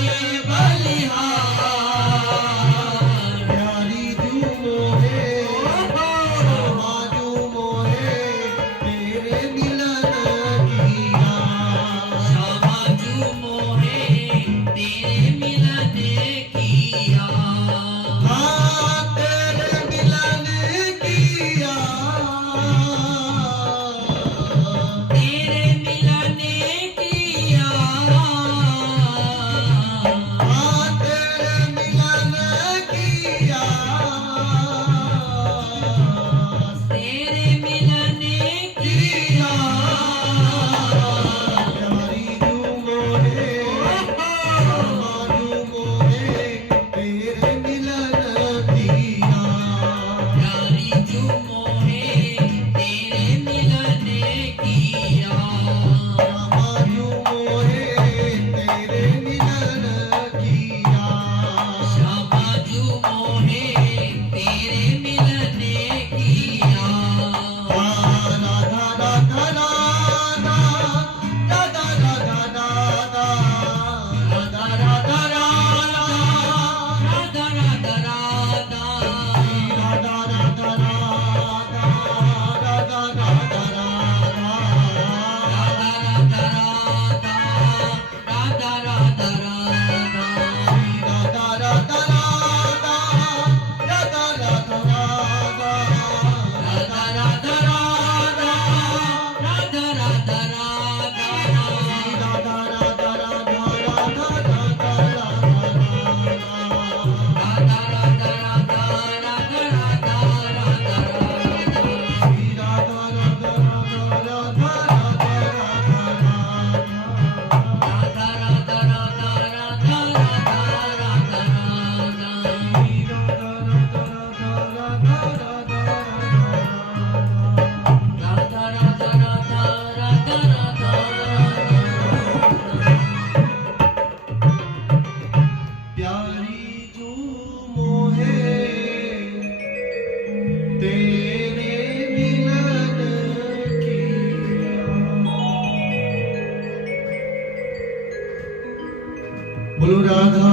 बोलो राधा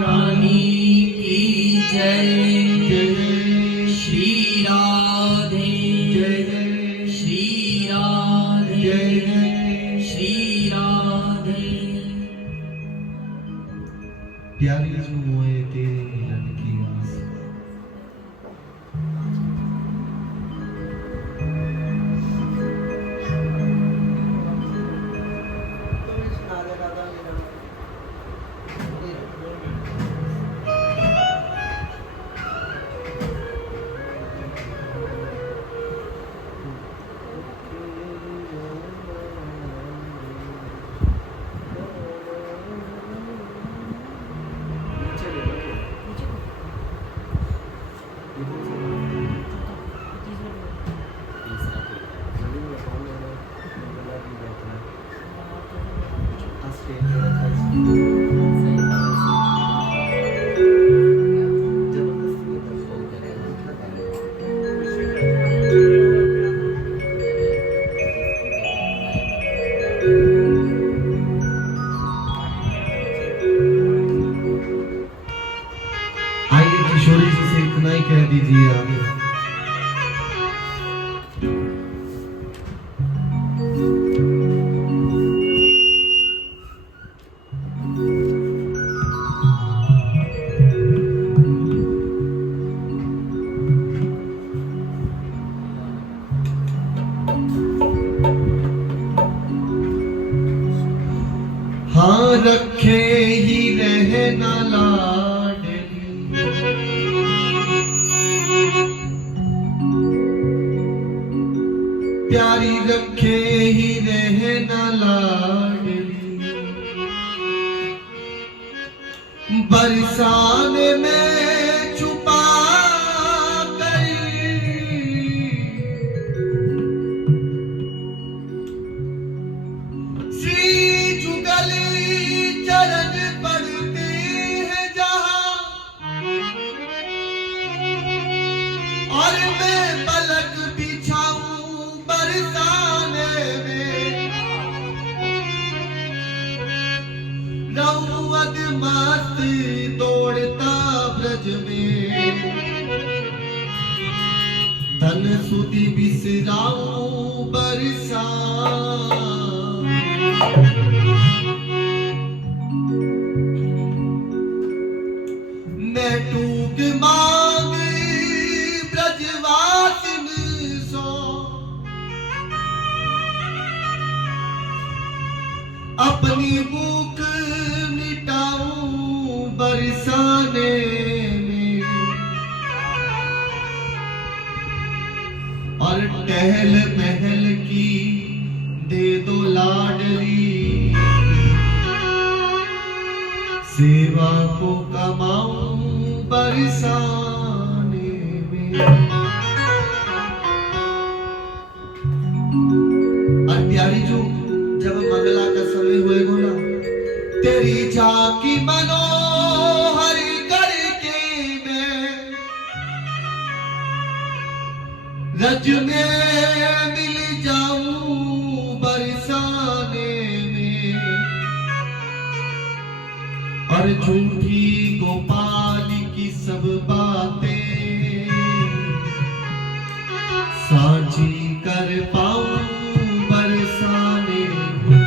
रानी की जय। जय श्री राधे जय जय श्री राधे जय जय। श्री राधे। प्यारी जो मोए तेरे मिलन की आस। आइए किशोरी जी से इतना ही कह दीजिए आप। हाँ रखे ही रहना लाडली, प्यारी रखे ही रहना लाडली, बरसाने में छुपा कर श्री जुगल चरण पड़ते हैं जहां, और मैं पलक बिछाऊं बरसाने में, रहूं अदमस्त दौड़ता ब्रज में, धन सुधि बिसराऊं बरसाने। मैं टूक मांग ब्रजवासिन सो, अपनी भूख मिटाऊं बरसाने में, और टहल महल की दे दो लाडली, सेवा को कमाऊं बरसाने में। और प्यारी जो जब मंगला का समय हुए गोला, तेरी झांकी मनोहर करके मैं रज में मिल जाऊं बरसाने में, और झूठी गोपाल की सब बातें साझी कर पाऊं बरसाने में।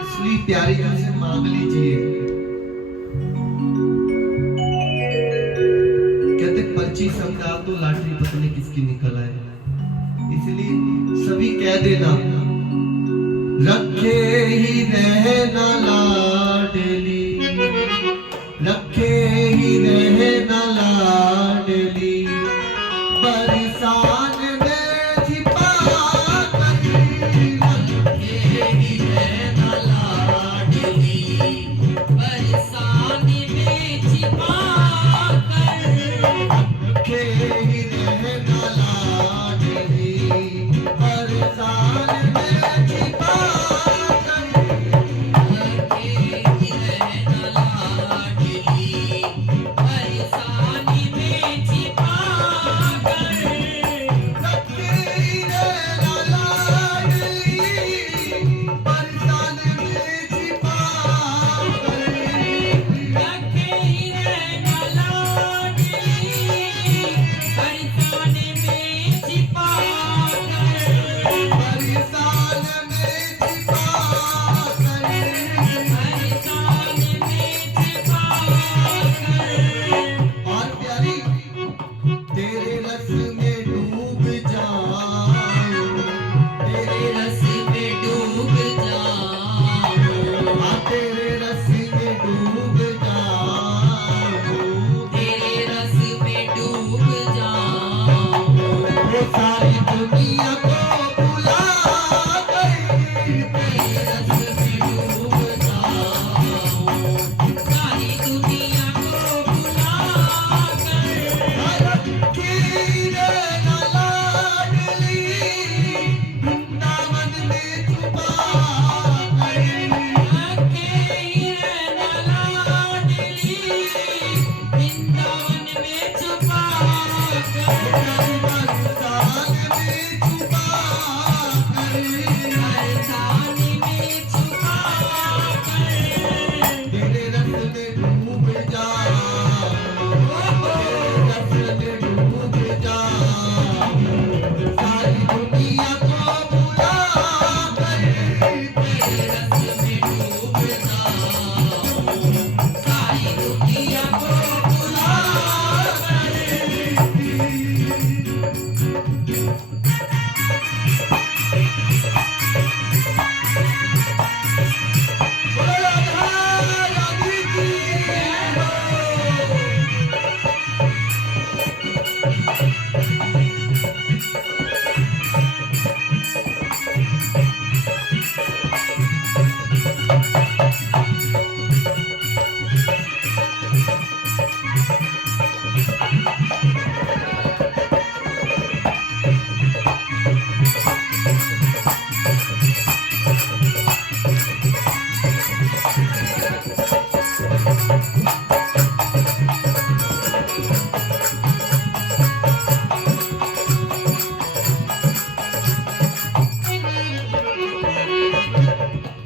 इसलिए प्यारी जी से मांग लीजिए। कहते पर्ची समझा तो लाटरी पता नहीं किसकी निकल आए, इसलिए सभी कह देना रखे ही रहना लाडली, रखे ही रहना लाडली, बरसान में छिपा कर, रखे ही रहना लाडली, बरसाने में छिपा कर। रखे ही रहना लाडली, बरसान में छिपा कर।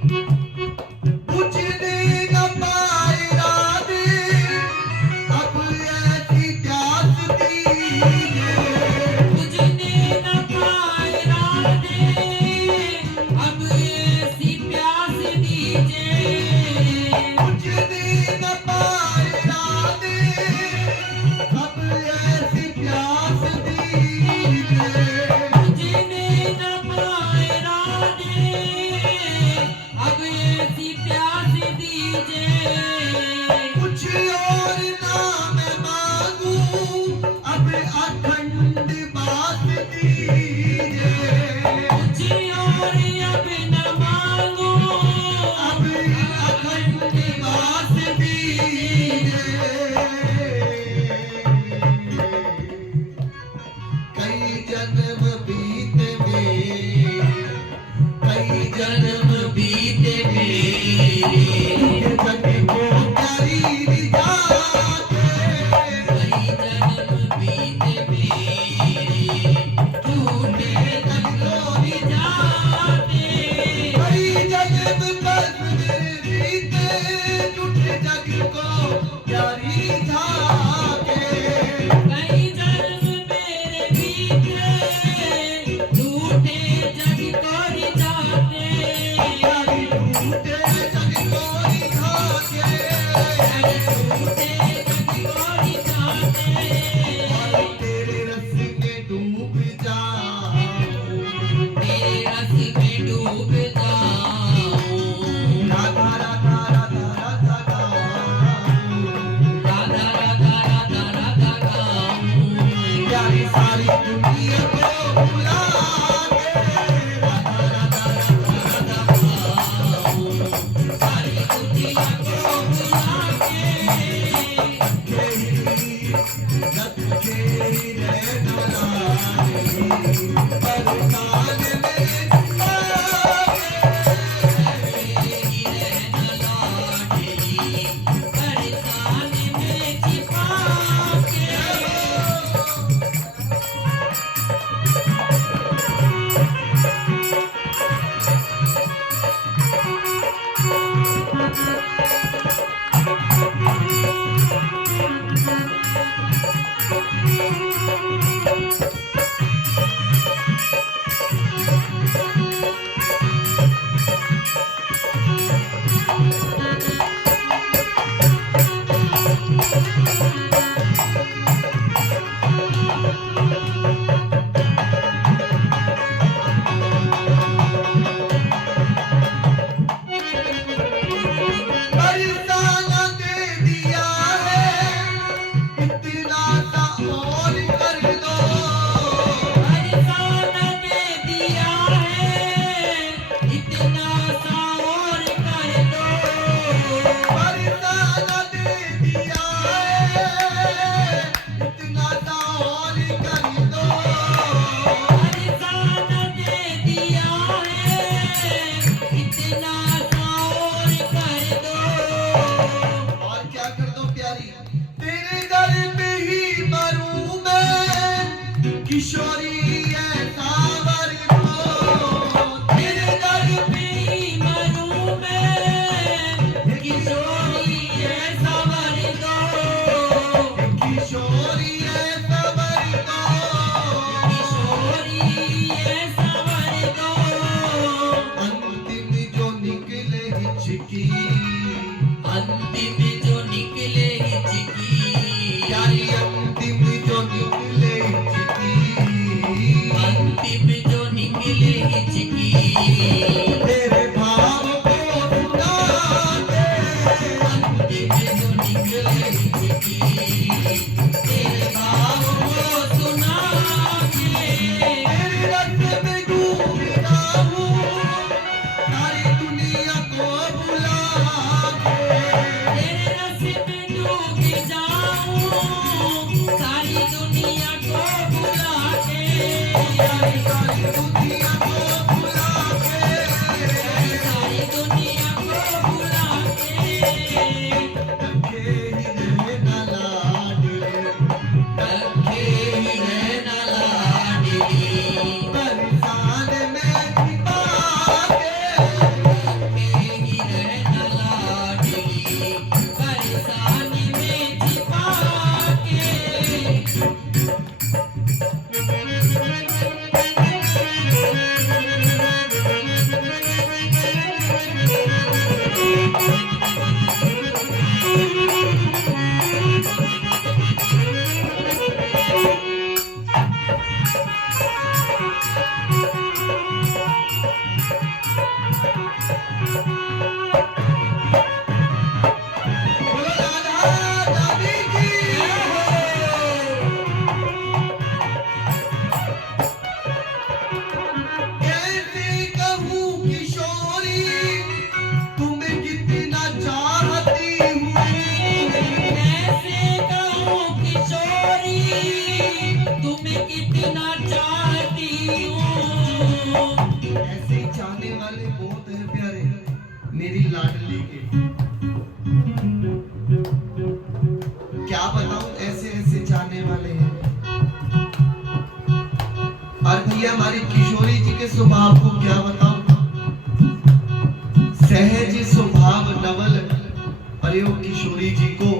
बुझने न पाए राधे अब ऐसी प्यास दीजिए बुझने न पाए राधे अब ऐसी प्यास दीजिए बुझने न पाए राधे अब ऐसी प्यास दीजिए बुझने न पाए राधे अब ऐसी प्यास दीजिए कुछ और ना मैं मांगू अब अखंड बात दीजिए कुछ और अब न मांगो अब अखंड बात दीजिए कई जन्म बीते मेरे कई जन्म बीते मेरे जग को प्यारी जाके कई जन्म बीते मेरे टूटे तंगोरी जाते कई जन्म बस मेरे बीते टूटे जग को प्यारी जाके कई जन्म मेरे बीते टूटे जग कोरी जाते प्यारी टूटे जग को जाके टूटे जग कोरी जाते तेरे रस में डूब जाऊं तेरे रस में डूब जाऊं राधा राधा राधा राधा गाऊं राधा राधा राधा राधा गाऊं प्यारी सारी दुनिया को बुला के राधा राधा राधा राधा गाऊं सारी दुनिया को बुला के परेशान में छिपा के बरसाना दे दिया है इतना सा और कर दो परेशान दे दिया है इतना सा और कर दो बरसाना दे दिया है इतना सा और कर दो परेशान दे दिया है इतना सा और कर दो और क्या कर दो प्यारी तेरे दर पे ही मरूं मैं किशोरी ऐसा वर को तेरे दर पे ही मरूं मैं किशोरी ऐसा वर दो किशोरी ऐसा वर को किशोरी ऐसा वर दो अंतिम जो निकले बोलो राधा रानी की। कैसे कहूँ किशोरी तुम कितना चाहती हुई। कैसे कहूँ किशोरी तुम्हें कितना चाहती हूँ। ऐसे चाहने वाले बहुत हैं प्यारे मेरी लाडली के। क्या बताऊं ऐसे ऐसे चाहने वाले हैं। और भैया हमारी किशोरी जी के स्वभाव को क्या बताऊं। सहज स्वभाव नवल प्रयोग किशोरी जी को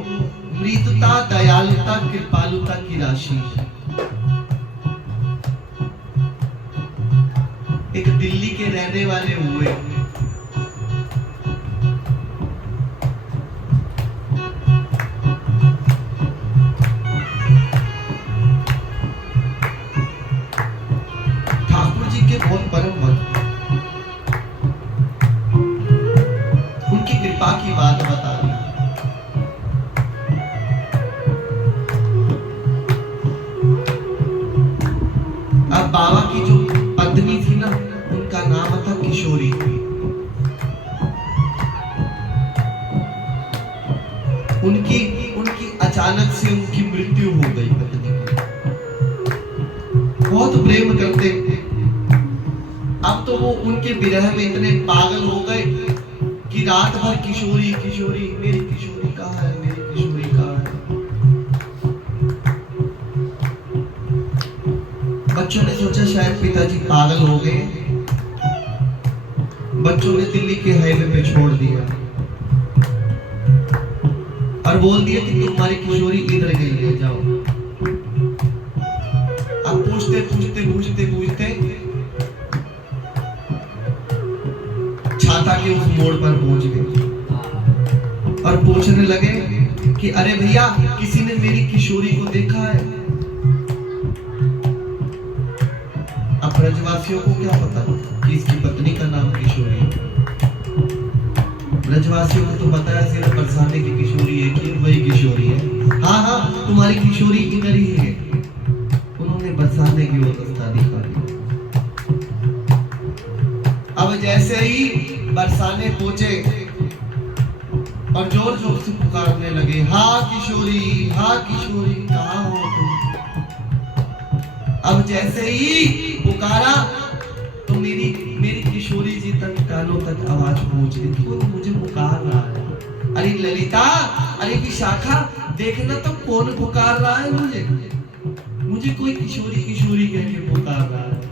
मृदुता दयालुता कृपालुता की राशि। एक दिल्ली के रहने वाले हुए ठाकुर जी के बहुत परम भक्त। उनकी कृपा की बात बता दी। अब बाबा की जो पत्नी थी ना उनका नाम था किशोरी। उनकी उनकी अचानक से उनकी मृत्यु हो गई पत्नी की। बहुत प्रेम करते थे। अब तो वो उनके विरह में इतने पागल हो गए कि रात भर किशोरी किशोरी मेरी किशोरी कहाँ है मेरी किशोरी कहाँ है। बच्चों ने सोचा शायद पिताजी पागल हो गए। बच्चों ने दिल्ली के हाईवे पे छोड़ दिया और बोल दिया कि तुम्हारी किशोरी इधर गई है जाओ। अब पूछते पूछते पूछते पूछते छाता के उस मोड़ पर पहुंच गए और पूछने लगे कि अरे भैया किसी ने मेरी किशोरी को देखा है। अब ब्रजवासियों को क्या पता कि इसकी पत्नी का नाम किशोरी है। ब्रजवासियों को तो पता है सिर्फ बरसाने की किशोरी है कि वही किशोरी है। हाँ हाँ तुम्हारी किशोरी इधर ही है। उन्होंने बरसाने की ओर रास्ता दिखाया। अब जैसे ही बरसाने पहुंचे और जोर जोर से पुकारने लगे हाँ किशोरी कहाँ हो तुम। अब जैसे ही पुकारा तो मेरी मेरी किशोरी जी तक कानों तक आवाज पहुंच गई कि वो मुझे पुकार रहा है। अरे ललिता अरे विशाखा देखना तो कौन पुकार रहा है मुझे कोई किशोरी किशोरी कह के पुकार रहा है।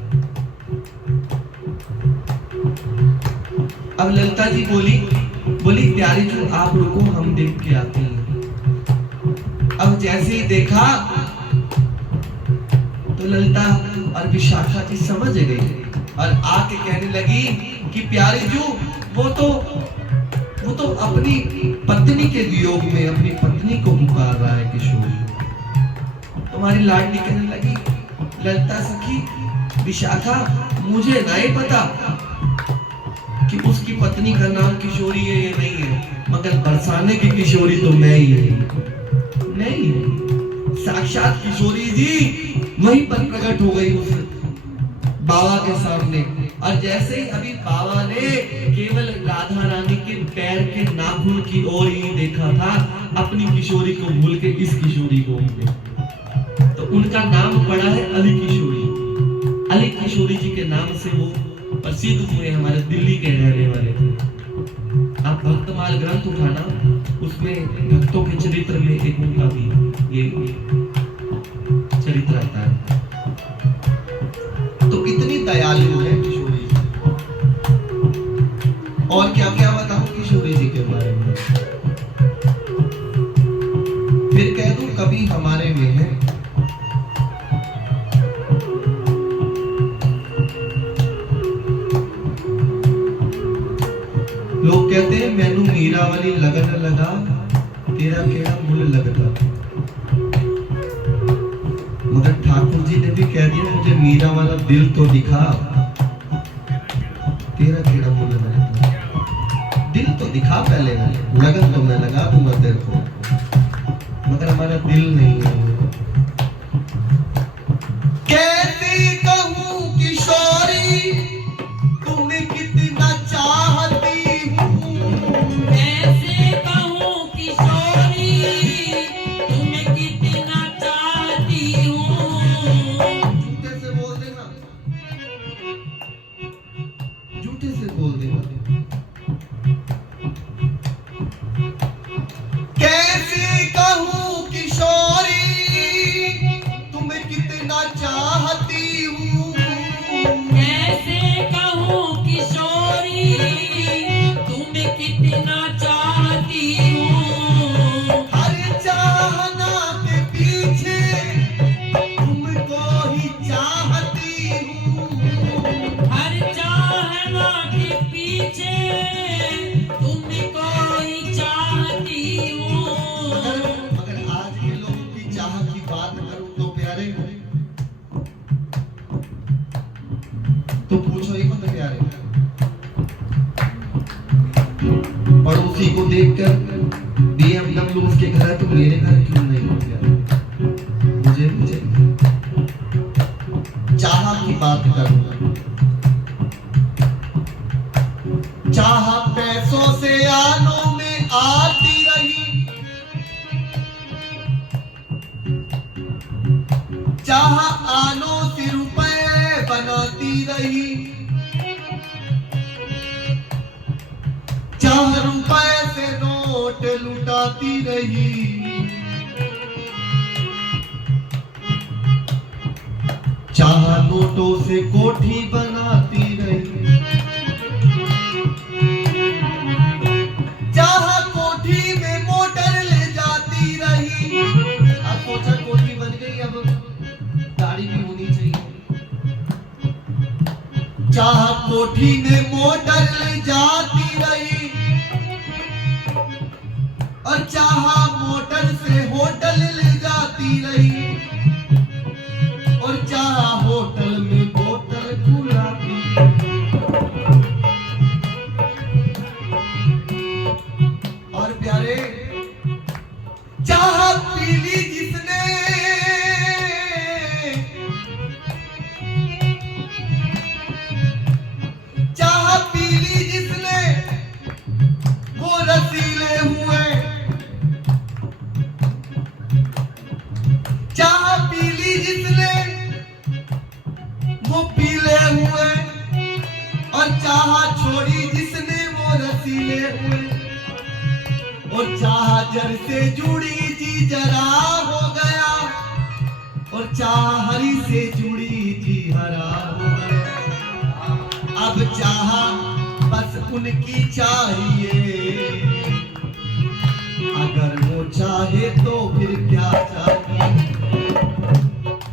अब ललिता जी बोली प्यारी जो आप रुको हम देख के आते हैं। अब जैसे ही देखा तो ललिता और विशाखा जी समझ गई और आके कहने लगी कि प्यारी जो वो तो अपनी पत्नी के वियोग में अपनी पत्नी को पुकार रहा है किशोरी। तुम्हारी लाडली कहने लगी ललिता सखी विशाखा मुझे नहीं पता कि उसकी पत्नी का नाम किशोरी है या नहीं है, मगर बरसाने की किशोरी तो मैं ही है। नहीं साक्षात किशोरी जी वहीं पर प्रकट हो गई उस बाबा के सामने। और जैसे ही अभी बाबा ने केवल राधा रानी के पैर के नाखून की ओर ही देखा था अपनी किशोरी को भूल के इस किशोरी को ही देखा। तो उनका नाम पड़ा है अली किशोरी। अली किशोरी जी के नाम से वो प्रसिद्ध हुए। हमारे दिल्ली के रहने वाले थे। आप भक्तमाल ग्रंथ उठाना उसमें भक्तों के चरित्र में एक उनका भी ये चरित्र आता है। तो इतनी दयालु है किशोरी जी। और क्या क्या बताऊं किशोरी जी के बारे में। फिर कह दूं कभी हमारे में है। लोग कहते हैं मैनू मीरा वाली लगन लगा तेरा केड़ा मुल लगता। मगर ठाकुर जी ने भी कह दिया मुझे मीरा वाला दिल तो दिखा तेरा केड़ा मुल लगता। चलेगा, लगन तो मैं लगा दूंगा तेरे को, मगर हमारा दिल नहीं है। कैसे कहूँ किशोरी तुम्हें कितना चाहती हूँ, कैसे कहूँ किशोरी तुम्हें कितना चाहती हूँ। झूठे से बोल देना, झूठे से बोल देना। कैसे कहूँ किशोरी तुम्हें कितना चाहती हूँ, कैसे कहूँ किशोरी तुम्हें कितना चाहती हूँ। हर चाहना के पीछे तुमको ही चाहती हूँ, हर चाहना के पीछे तुमको ही चाहती हूँ। अगर आज के लोगों की चाह की बात करूं तो प्यारे, तो पूछो ही मत प्यारे, पड़ोसी को देखकर BMW उसके घर है तो मेरे घर क्यों नहीं हो प्यारे। मुझे चाह की बात करूंगा, चाह पैसों से आनों में आती रही, चाह आनों से रुपए बनाती रही, चाह रुपए से नोट लुटाती रही, चाह नोटों से कोठी बनाती रही, चाह कोठी में मोटर ले जाती रही। अब सोचा कोठी बन गई, अब गाड़ी भी होनी चाहिए। चाह कोठी में मोटर ले जाती रही और चाह मोटर से होटल ले जाती रही और चाह होटल में बोतल खुलाती। और प्यारे चाह पीली जिसने चाह पीली जिसने वो रसीले हुए, चाह पीली जिसने वो पीले हुए और चाह छोड़ी जिसने वो रसीले हुए और चाह जड़ से जुड़ी जी जरा हो गया और चाह हरी से जुड़ी जी हरा हो गया। अब चाह बस उनकी चाहिए, अगर वो चाहे तो फिर क्या चाहिए,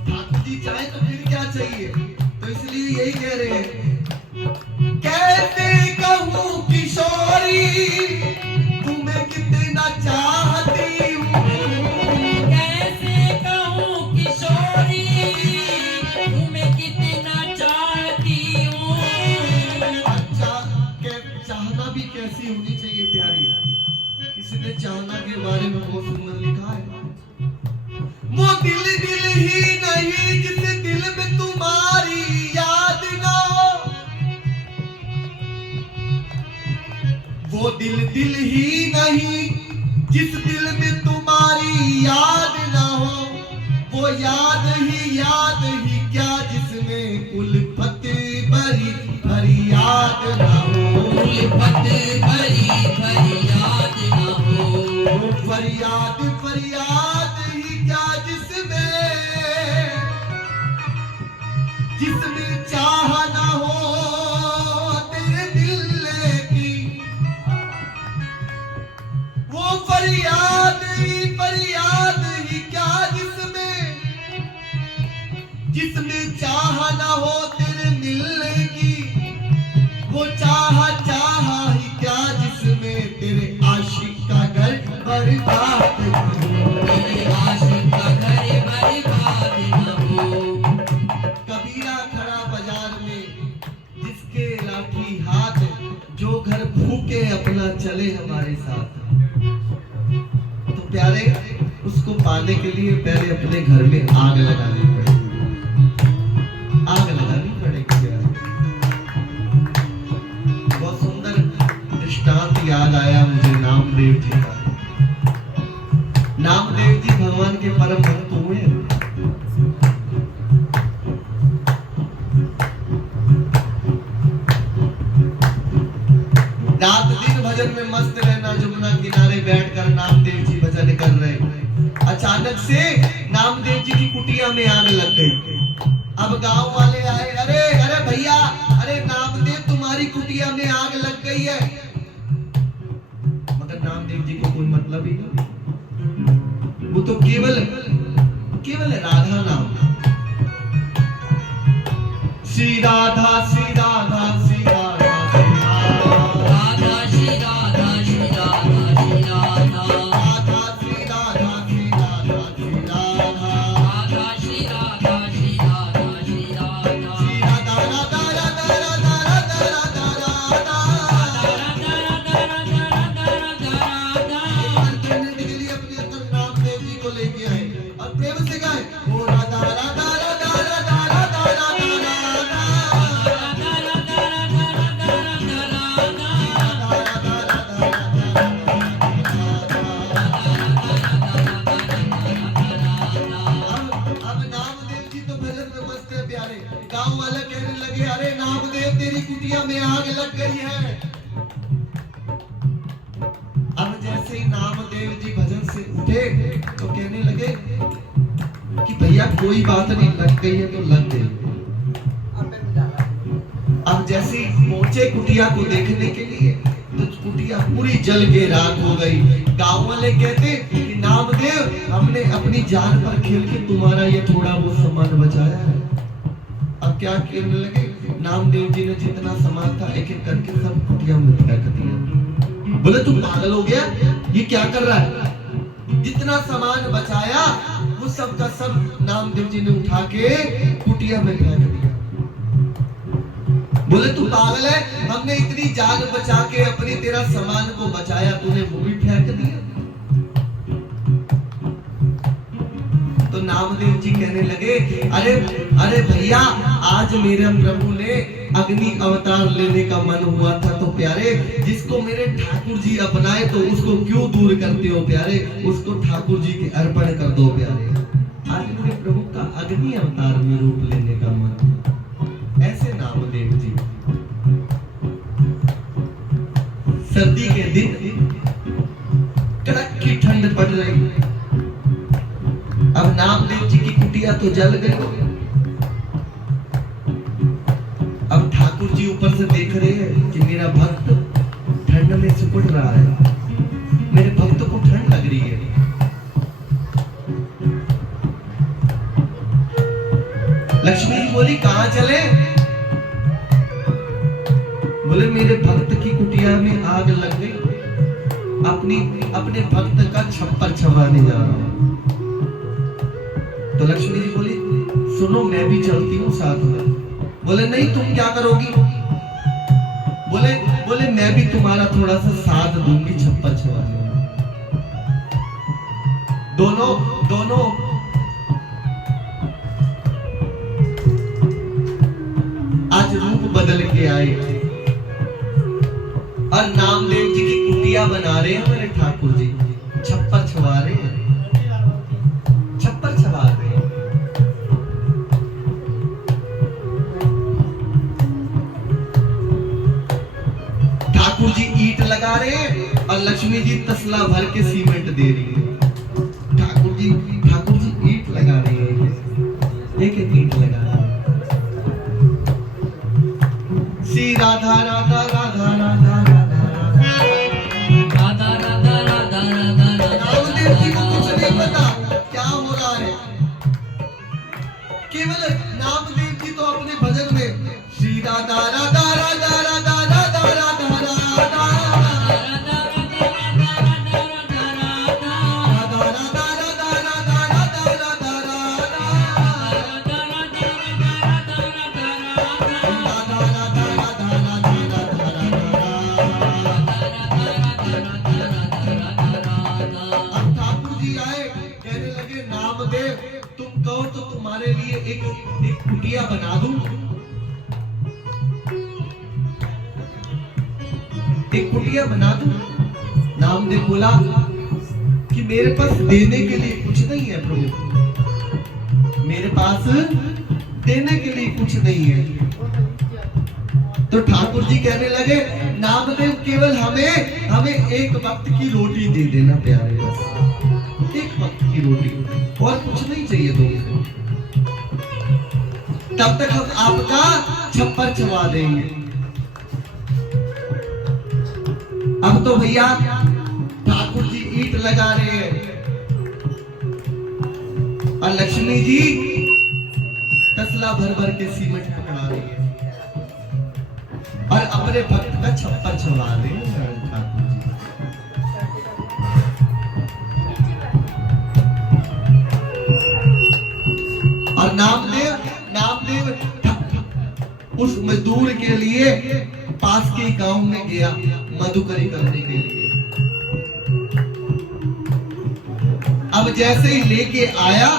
ठाकुर जी चाहे तो फिर क्या चाहिए। तो इसलिए यही कह रहे हैं, कैसे कहूँ किशोरी तुम्हें कितना चाहती हूँ, कैसे कहूँ किशोरी तुम्हें कितना चाहती हूँ। अच्छा चाहना भी कैसी होनी चाहिए प्यारी। किसी ने चाहना के बारे में बहुत सुंदर लिखा है, वो दिल दिल ही नहीं जिस दिल में तुम्हारी याद ना हो, वो दिल दिल ही नहीं जिस दिल में तुम्हारी याद ना हो, वो याद ही क्या जिसमें उल्फत भरी भरी याद ना हो, उल्फत भरी भरी याद न हो। वो फरियाद फरियाद ही क्या जिसमें चाह ना हो तेरे दिल की, वो फरियाद ही क्या जिसमें चाह ना हो तेरे मिलने की, वो चाह ही क्या जिसमें तेरे आशिक का घर बर्बाद ना हो, तेरे आशिक का घर बर्बाद न हो। कबीरा खड़ा बाजार में जिसके लाठी हाथ, जो घर भूखे अपना चले हमारे साथ। तो प्यारे, उसको पाने के लिए पहले अपने घर में आग लगानी पड़ेगी, आग लगानी पड़ेगी प्यारे। बहुत सुंदर दृष्टांत याद आया मुझे नामदेव जी का। नामदेव जी भगवान के परम भक्त हुए। रात दिन भजन में मस्त रहना, जमुना किनारे बैठकर नामदेव जी भजन कर रहे। अचानक से नामदेव जी की कुटिया में आग लग गई। अब गांव वाले आए, अरे अरे भैया, अरे नामदेव तुम्हारी कुटिया में आग लग गई है। मगर नामदेव जी को कोई मतलब ही नहीं, वो तो केवल केवल राधा नाम, श्री राधा श्री राधा श्री राधा कुटिया में आग लग गई है। अब जैसे ही नामदेव जी भजन से उठे तो कहने लगे कि भैया कोई बात नहीं, लग गई है तो लग गई। अब जैसे ही पहुंचे कुटिया को देखने के लिए तो कुटिया पूरी जल के राख हो गई। गांव वाले कहते कि नामदेव, हमने अपनी जान पर खेल के तुम्हारा ये थोड़ा वो सामान बचाया है। अब क्या कहने लगे, नामदेव जी ने जितना सामान था एक एक करके सब कुटिया में फेंक दिया। बोले तू पागल हो गया, ये क्या कर रहा है? जितना सामान बचाया वो सब का सब नामदेव जी ने उठा के कुटिया में फेंक दिया। बोले तू पागल है, हमने इतनी जान बचा के अपनी तेरा सामान को बचाया, तूने वो भी फेंक दिया। तो नामदेव जी कहने लगे, अरे अरे भैया, आज मेरे प्रभु ने अग्नि अवतार लेने का मन हुआ था, तो प्यारे जिसको मेरे ठाकुर जी अपनाए तो उसको क्यों दूर करते हो प्यारे, उसको ठाकुर जी के अर्पण कर दो प्यारे। आज मेरे प्रभु का अग्नि अवतार में रूप लेने का मन हुआ। ऐसे नामदेव जी। सर्दी के दिन कड़क की ठंड पड़ रही। अब नामदेव जी की कुटिया तो जल गई। अब ठाकुर जी ऊपर से देख रहे हैं कि मेरा भक्त ठंड में सिकुड़ रहा है, मेरे भक्त को ठंड लग रही है। लक्ष्मी जी बोली, कहां चले? बोले मेरे भक्त की कुटिया में आग लग गई, अपने भक्त का छप्पर छवाने जा रहा हूं। तो लक्ष्मी जी बोली, सुनो मैं भी चलती हूँ साथ में। बोले नहीं, तुम क्या करोगी? बोले मैं भी तुम्हारा थोड़ा सा साथ दूंगी छप्पर छवाने में। दोनों आज रूप बदल के आए और नामदेव जी की कुटिया बना रहे हैं मेरे ठाकुर जी, छप्पर छवा रहे हैं, छप्पर छवा रहे हैं। ठाकुर जी ईंट लगा रहे हैं और लक्ष्मी जी तसला भर के सीमेंट दे रही है। ठाकुर जी ईंट लगा रहे हैं, एक एक ईंट लगा रहे हैं। श्री राधा राधा राधा राधा राधा राधा राधा राधा। नामदेव जी को कुछ नहीं पता क्या हो रहा है, केवल नामदेव जी तो अपने भजन में श्री राधा राधा राधा राधा राधा राधा राधा। एक कुटिया बना दूं, एक कुटिया बना दूं। नामदेव बोला कि मेरे पास देने के लिए कुछ नहीं है प्रभु, मेरे पास देने के लिए कुछ नहीं है। तो ठाकुर जी कहने लगे नामदेव केवल हमें एक वक्त की रोटी दे देना प्यारे, बस एक वक्त की रोटी, और कुछ नहीं चाहिए तुमसे, तब तक हम आपका छप्पर छवा देंगे। अब तो भैया ठाकुर जी ईंट लगा रहे हैं और लक्ष्मी जी तसला भर भर के सीमेंट पकड़ा रही है और अपने भक्त का छप्पर छवा रहे हैं ठाकुर जी। और नामदेव उस मजदूर के लिए पास के गांव में गया मधुकरी करने के लिए। अब जैसे ही लेके आया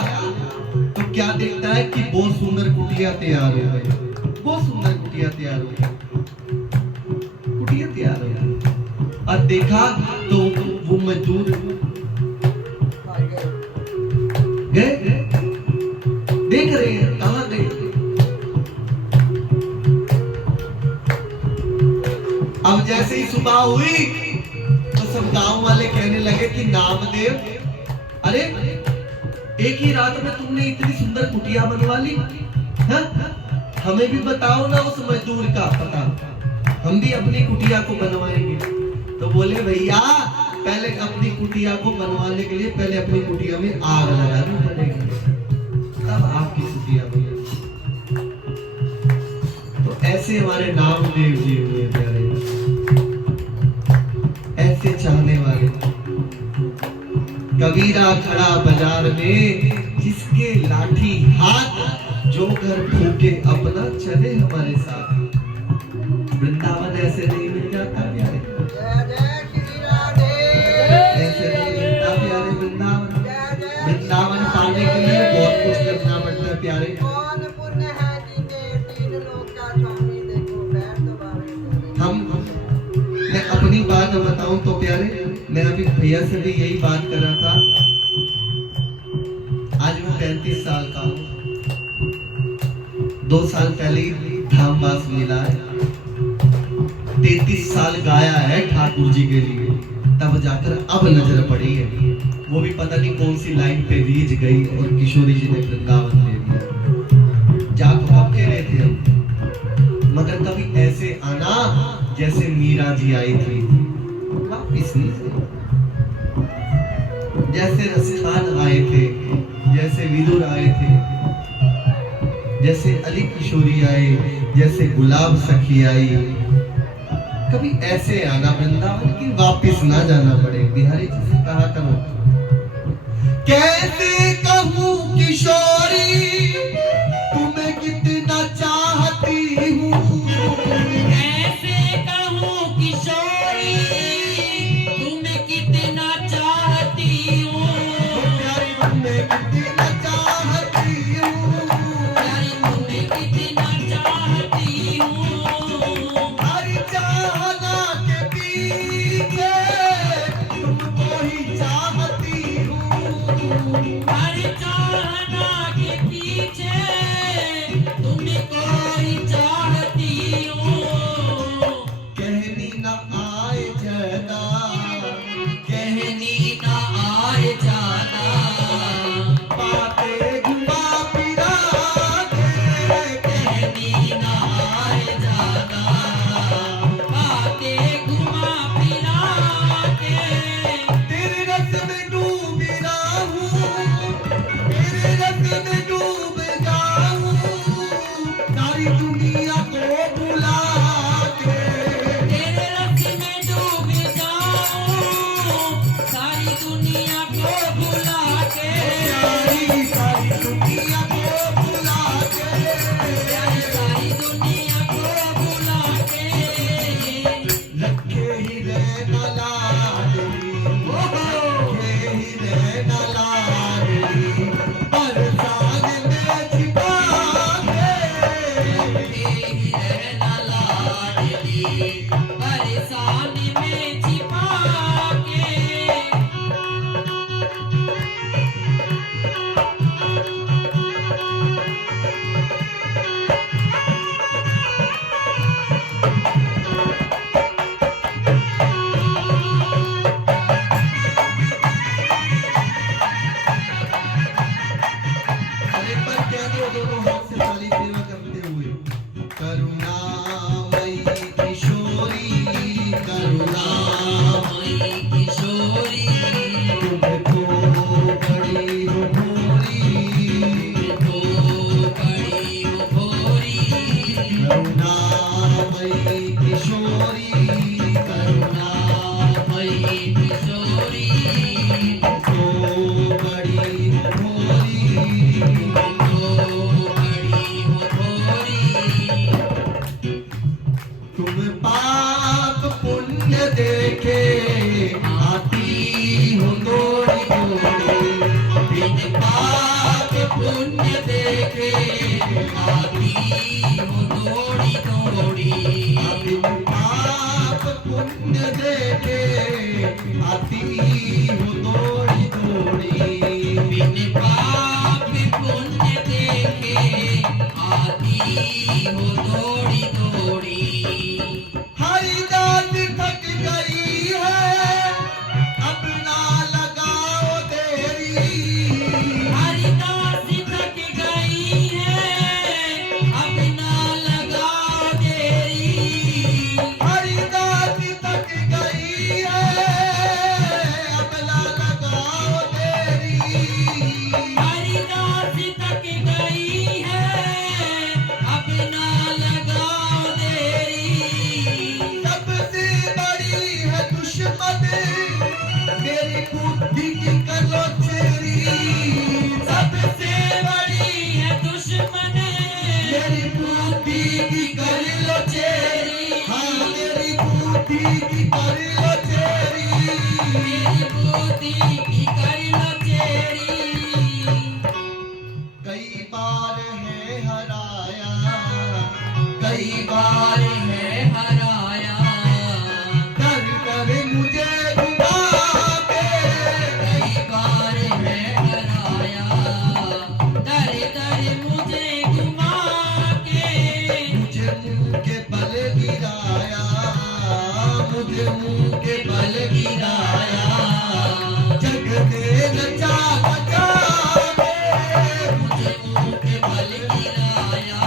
तो क्या देखता है कि बहुत सुंदर कुटिया तैयार हो गई, बहुत सुंदर कुटिया तैयार हो गई, कुटिया तैयार हो गई। और देखा तो वो मजदूर गए, देख रहे हैं कहां गए। अब जैसे ही सुबह हुई तो सब गांव वाले कहने लगे कि नामदेव, अरे एक ही रात में तुमने इतनी सुंदर कुटिया बनवा ली, हाँ? हमें भी बताओ ना उस मजदूर का पता, हम भी अपनी कुटिया को बनवाएंगे। तो बोले भैया पहले अपनी कुटिया को बनवाने के लिए पहले अपनी कुटिया में आग लगानी पड़ेगी, तब आपकी कुटिया बनेगी। तो ऐसे हमारे नामदेव जी हुए प्यारे, ऐसे चाहने वाले। कबीरा खड़ा बाजार में जिसके लाठी हाथ, जो घर फूके अपना चले हमारे साथ। वृंदावन ऐसे नहीं मिल जाता प्यारे, ऐसे नहीं मिलता प्यारे वृंदावन। वृंदावन पाने के लिए बहुत कुछ करना पड़ता है प्यारे। मैं अपनी बात बताऊं तो प्यारे, मैं अभी भैया से भी यही बात कर रहा था। आज मैं 35 साल का हूँ, 2 साल पहले ही धामवास मिला है, 33 साल गाया है ठाकुर जी के लिए, तब जाकर अब नजर पड़ी है। वो भी पता नहीं कौन सी लाइन पे रीझ गई और किशोरी जी ने वृंदावन दे दिया। जाकर अब कह रहे थे हम, मगर कभी ऐसे आना जैसे मीरा जी आई थी, वापिस नहीं, जैसे रसखान आए थे, जैसे विदुर आए थे, जैसे अली किशोरी आए, जैसे गुलाब सखी आई, कभी ऐसे आना वृंदावन की, वापिस ना जाना पड़े। बिहारी जी से कहा करो, कैसे कहूँ किशोरी तुम्हें कितना चाहती हूँ, कैसे कहूँ किशोरी तुम्हें कितना चाहती हूँ, प्यारी तुम्हें कितना चाहती हूँ, प्यारी तुम्हें कितना चाहती हूँ। हर चाहना के पीछे तुमको ही चाहती हूँ, हर चाहना के पीछे तुमको ही चाहती हूँ। कहनी न आए ज्यादा, कहनी ना आए ज्यादा, बातें घुमा फिरा के, कहनी ना आए ज्यादा, बातें घुमा फिरा के। तेरे रस में डूब जाऊं, तेरे रस में डूब जाऊं, सारी दुनिया को बुला के, तेरे रस में डूब जाऊं, सारी दुनिया को भुला के, सारी दुनिया को बुला के, सारी दुनिया को भुला के। रखे ही रहना लाडली, रखे ही रहना लाडली, पर साज में छिपा पुण्य देखे आती हो दौड़ी दौड़ी, बिन पाप पुण्य देखे आती हो दौड़ी दौड़ी, बिन पाप पुण्य देखे आती हो दौड़ी दौड़ी, बिन पाप पुण्य देखे आती हो दौड़ी दौड़ी। हरिदास थक गई है अब ना लगाओ देरी, हरिदास थक गई है अब ना लगाओ देरी, हरिदास थक गई है अब ना लगाओ देरी, हरिदास थक गई है अब ना लगाओ देरी, सबसे बड़ी है दुश्मन मेरी बुद्धि की कलो चेरी, सबसे बड़ी है दुश्मन मेरी बुद्धि की कर लो चेरी, हाँ मेरी बुद्धि की कर लो चेरी, मेरी बुद्धि की कर लो चेरी। कई बार है हराया, कई बार है हराया, कर कर मुझे घुमा के, कई बार है हराया, दर दर मुझे घुमा के, मुझे मुंह के बल गिराया, मुझे मुंह के बल गिराया, जग में नचा नचा के, मुझे मुंह के बल गिराया,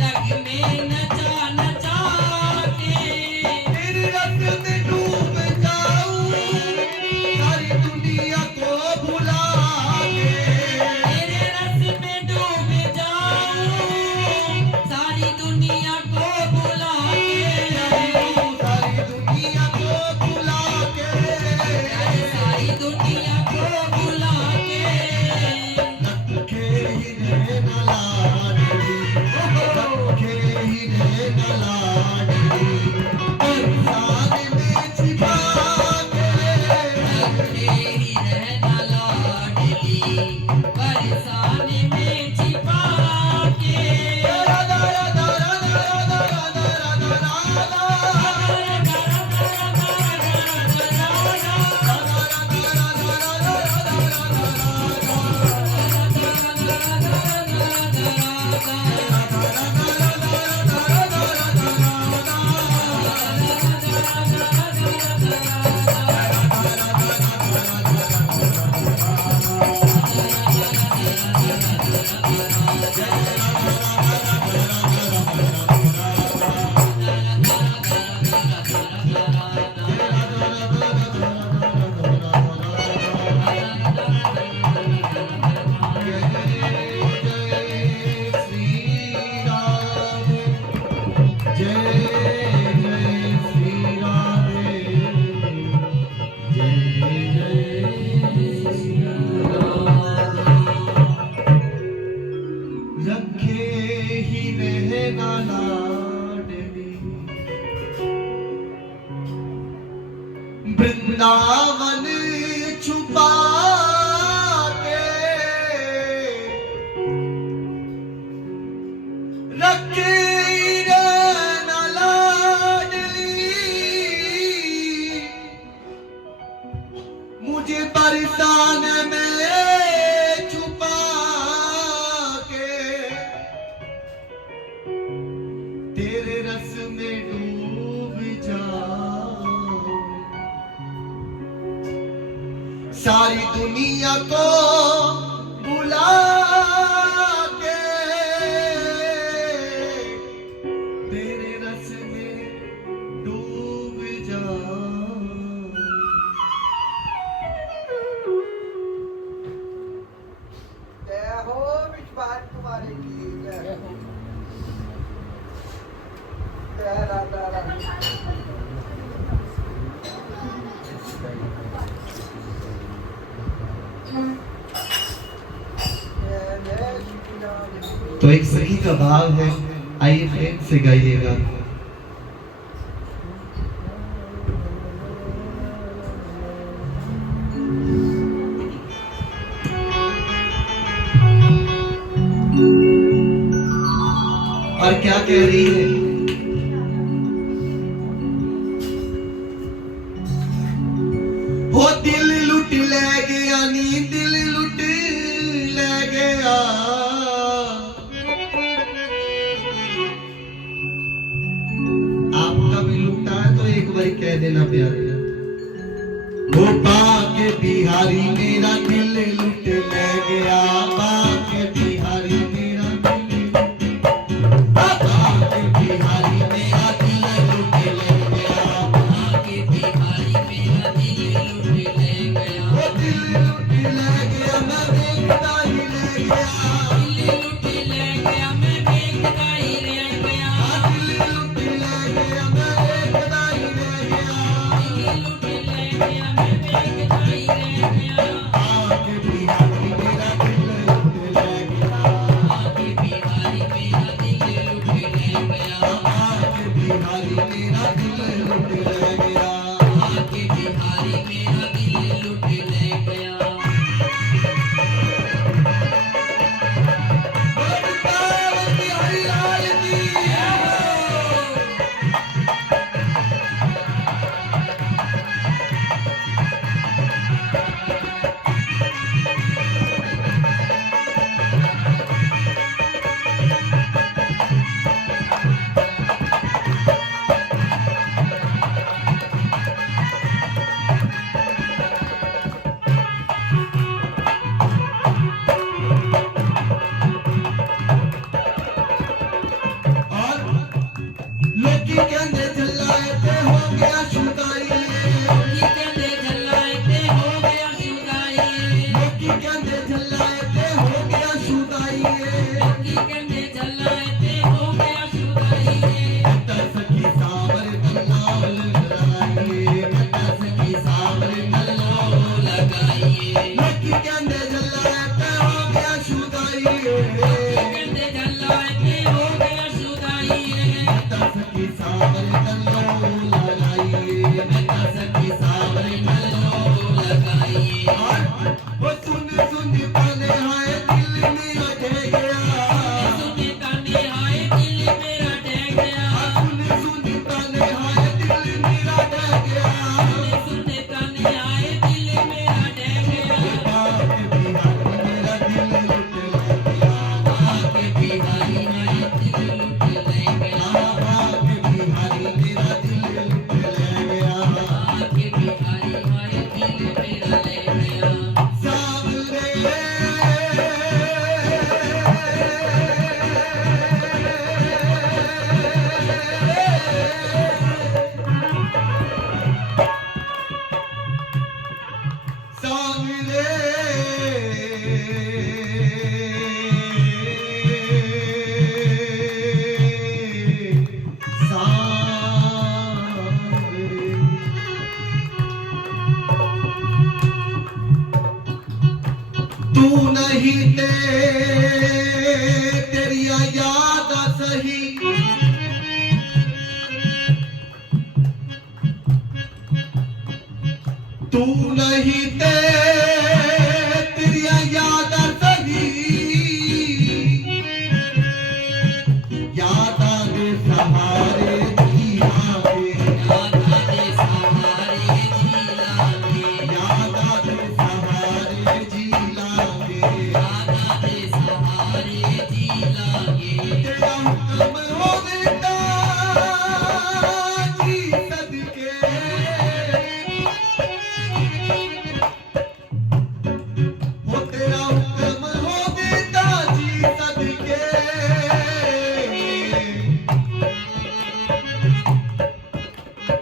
जग में नचा नचा के, तेरे रस में डूब जाऊं सारी दुनिया को भुला के, तेरे रस में डूब जाऊं सारी दुनिया को भुला के, सारी दुनिया को भुला के, सारी दुनिया को भुला के, रखे ही रहना लाडली, रखे ही रहना लाडली, बरसात में छिपा के, तेरी रहना लाडली, बरसात में छिपा के, दरा दरा दरा दरा दरा दरा दरा रखे ही रहना लाडली, वृंदावन छुपा के, रखे ही रहना लाडली, मुझे परेशान में छुपा के, तेरे रस में डूब जाऊं सारी दुनिया को बुला के, तेरे रस में डूब जाऊं। जय हो विश्वास तुम्हारे की जय हो, जय राधा रानी। तो एक सखी का भाव है, आइए प्रेम से गाइएगा। क्या कह रही है? हो दिल लुट ले गया नी, दिल लुट ले गया। आपका भी लुटता है तो एक बार कह देना प्यारे, वो बाके बिहारी मेरा दिल लुट ले गया, बाके बिहारी मेरा दिल, बाके बिहारी मेरा दिल लुट ले गया, आके बिहारी मेरा दिल लुट ले गया। वो दिल लुट ले गया, मैं देखता ही रह गया, दिल लुट ले गया, मैं देखता ही रह गया। दिल लुट ले गया, मैं देखता ही रह गया, दिल लुट ले गया, मैं देखता ही रह गया। बाके बिहारी मेरा दिल लुट ले गया, आके बिहारी मेरा दिल लुट ले गया। बाके बिहारी मेरा दिल लुट ले गया। आके बिहारी मेरा दिल लुट ले गया। लोकी कहंदे झल्लाए ते हो गया शुदाई, लोकी कहंदे झल्लाए ते हो गया शुदाई। लोकी कहंदे झल्लाए ते हो गया शुदाई। लोकी कहंदे झल्लाए ते हो गया शुदाई। दस की सावर कल्लाल लगाइए, दस की सावर कल्लो लगाइए। लोकी कहंदे झल्लाए ते हो गया शुदाई, लोकी कहंदे झल्लाए ते हो गया शुदाई। दस की सावर कल्लो लगाइए, दस की सावर कल्लो लगाइए। वो सुन सुन ताने हाय दिल मेरा ढह गया, सुने ताने हाय दिल मेरा ढह गया। सुन सुन ताने हाय दिल मेरा ढह गया। सुने ताने हाय दिल मेरा ढह गया। बाके बिहारी मेरा दिल लुट ले गया, आके बिहारी मेरा दिल लुट ले गया। बाके बिहारी मेरा दिल लुट ले गया। आके बिहारी हाय दिल मेरा ले गया। सावरे सावरे तू नहीं ते तेरी याद सही, तू नहीं ते तेरी याद सही, याद दे सहारे जियागे, यादा दे सहारे जी लागे। याद दे सहारे जी लागे, यादा दे सहारे जी लागे। तेरा हुक्म होवेगा जी सदके, हो तेरा हुक्म होवेगा जी सदके,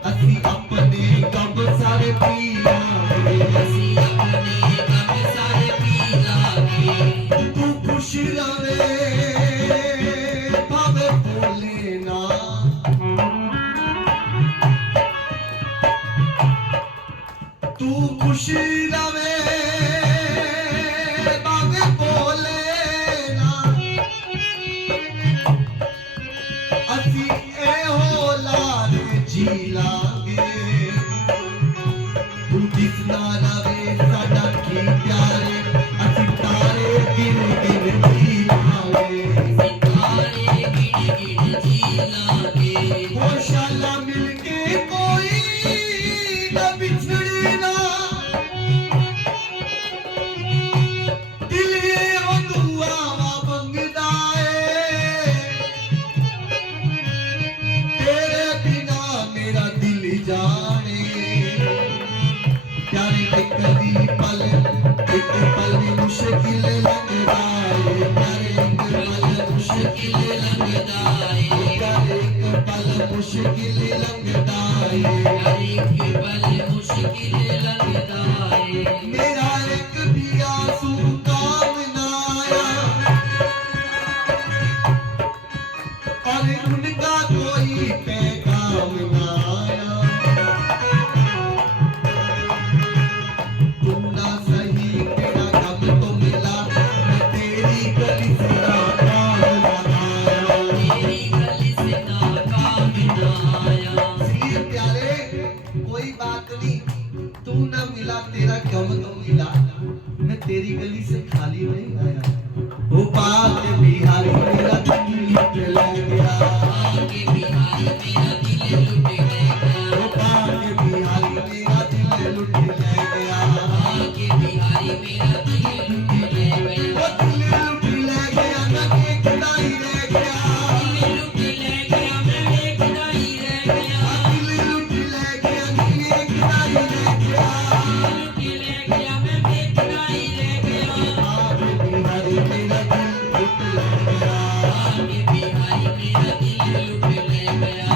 असी अपने गम सारे पी लांगे, ਅਸੀਂ ਆਪਣੇ ਗਮ ਸਾਰੇ ਪੀ ਲਾਂਗੇ। तू खुश रवे भावे बोले ना, तू खुश रवे भावे बोले ना, असी एहो लाल जी लागे, तू दिसना रवे साडा की प्यारे, असी तारे गिन गिन जी लागे, सितारे गिड़ गिड़ मुश्किल लंघदा है हर एक पल मुश्किल लगता है मेरा एक भी आंसू काम ना आया और उनका कोई पैगाम ना आया तू ना सही मेरा गम तो मिला मैं तेरी गली से नाकाम ना आया तेरी गली से नाकाम ना आया इसलिए प्यारे कोई बात नहीं तू ना मिला तेरा गम तो मिला मैं तेरी गली से खाली नहीं आया वो बात बिहारी मेरा दिल लुट ले गया आगे बिहारी मेरा दिल लुट ले गया वो बात बिहारी मेरा दिल लुट ले गया आगे बिहारी मेरा दिल लुट ले गया वो दिल लुट ले गया मैं देखता ही रह गया दिल लुट ले गया मैं देखता ही रह गया दिल लुट ले गया मैं देखता ही रह गया लुट ले गया मैं देखता ही रह गया आगे बिहारी मेरा दिल लुट ले गया आगे बिहारी मेरा दिल लुट ले गया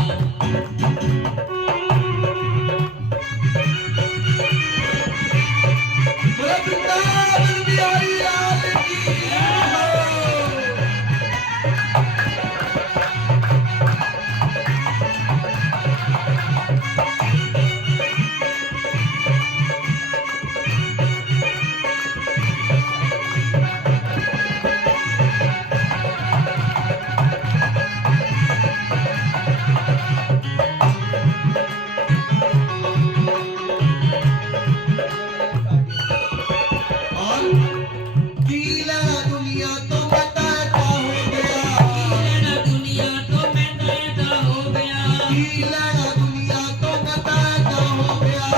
बोले वृंदावन बिहारी लाल की जय हो। और गीला दुनिया तो मैं कहता हो गया लेना दुनिया तो मैं कहता हो गया गीला दुनिया तो मैं कहता हो गया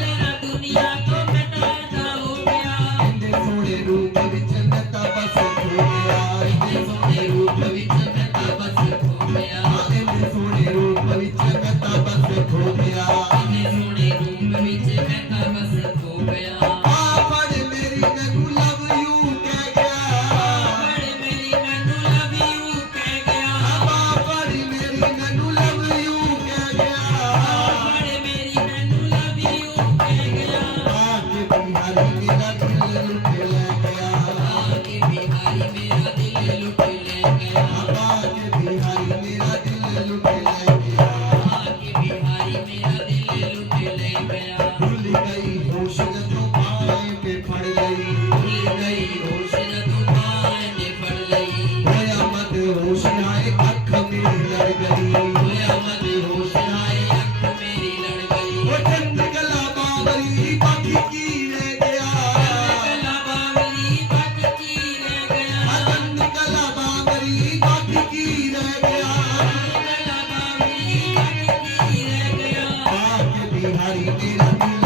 लेना दुनिया तो मैं कहता हो गया इंदे सोने रूप विच मैं ता बस खो गया इतने सोने रूप विच मैं ता बस खो गया इंदे सोने रूप विच मैं ता बस खो गया इतने सोने रूप विच मैं ता बस खो गया बड़ मेरी मैनू लव यू कह गया बड़ मेरी मैनू लव यू कह गया बड़ मेरी मैनू लव यू कह गया बड़ मेरी मैनू लव यू कह गया आके बिहारी मेरा दिल लुट ले गया आगे बिहारी मेरा दिल लुट ले गया आके बिहारी मेरा दिल लुट ले गया आगे बिहारी मेरा दिल लुट ले गया भूल गई होश तो पाए पे पड़ गई भूल गई होश न तू पाए ने पड़ गई होया मत होश आए अख मेरी लड़ गई होया मत होश आए अख मेरी लड़ गई वो चंद कला बावरी बाकी की रह गया कला बावली बाकी रह गया चंद कला बावरी बाकी की रह गया कला बावली बाकी रह गया आके बिहारी मेरा दिल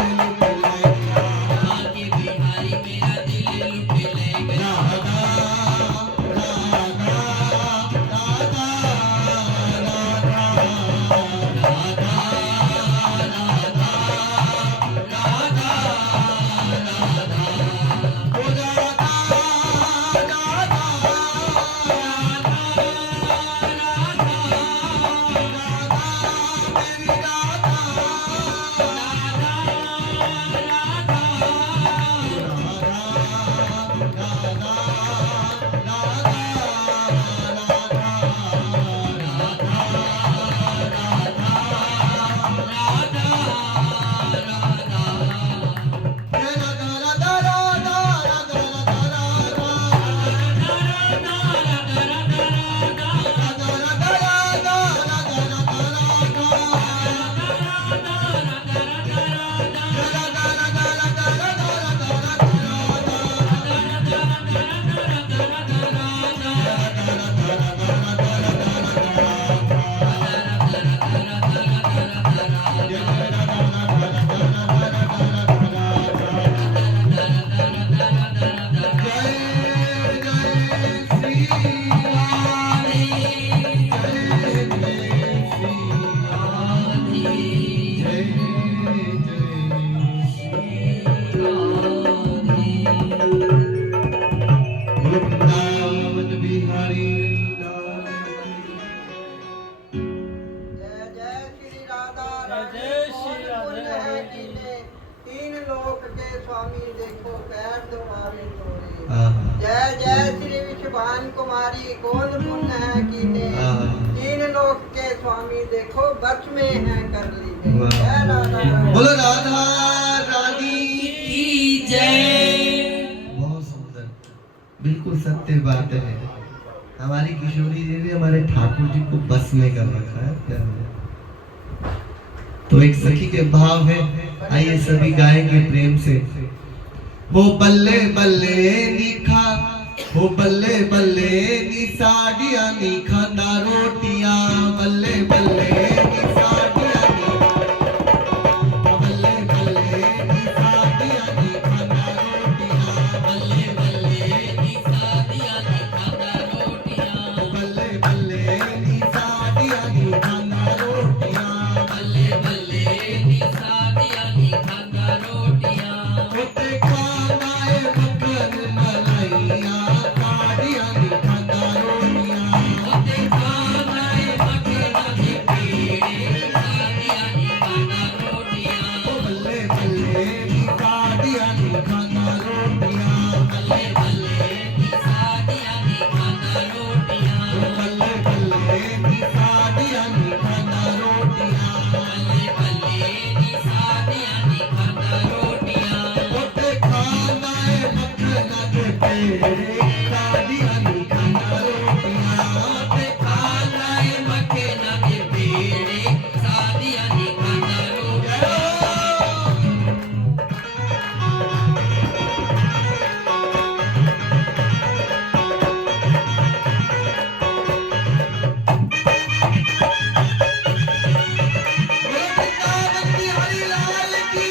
स्वामी देखो पैर तुम्हारे तोरे आहा। जय जय श्री विश्वान कुमारी कौन पुण्य है कीने आहा। तीन लोक के स्वामी देखो बच में है कर लीजिए वाह। जय राधा रानी। बोलो राधा रानी की जय। बहुत सुंदर, बिल्कुल सत्य बात है। हमारी किशोरी जी ने हमारे ठाकुर जी को बस में कर रखा है, क्या है? तो एक सखी के भाव है, आइए सभी गाएंगे प्रेम से। वो बल्ले बल्ले निखा, वो बल्ले बल्ले नी साड़ियां नी खांदा रोटियां, बल्ले बल्ले नी साड़ियां नी, बल्ले बल्ले नी साड़ियां नी खांदा रोटियां, बल्ले बल्ले नी सादिया नी खांदा रोटियां, बल्ले बल्ले नी साड़ियां नी खांदा रोटियां, बल्ले बल्ले नी सादिया नी खांदा रोटियां, ओते खाना है मक्खन मलाइयां, साड़ियां नी खांदा रोटियां, ओते खाना है मक्खन दी पीड़ी, सादिया नी खांदा रोटियां, बल्ले बल्ले नी साड़ियां नी खांदा रोटियां, बल्ले बल्ले नी सादिया नी खांदा रोटियां, बल्ले बल्ले नी साड़ियां नी खांदा रोटियां, बल्ले बल्ले नी सादिया नी खांदा रोटियां, ओते खाना है मक्खन दे पेड़े, साड़ियां नी खांदा रोटियां, ओते खाना है मक्खन दी पीड़ी, सादिया नी खांदा रोटियां। वृंदावन बिहारी लाल की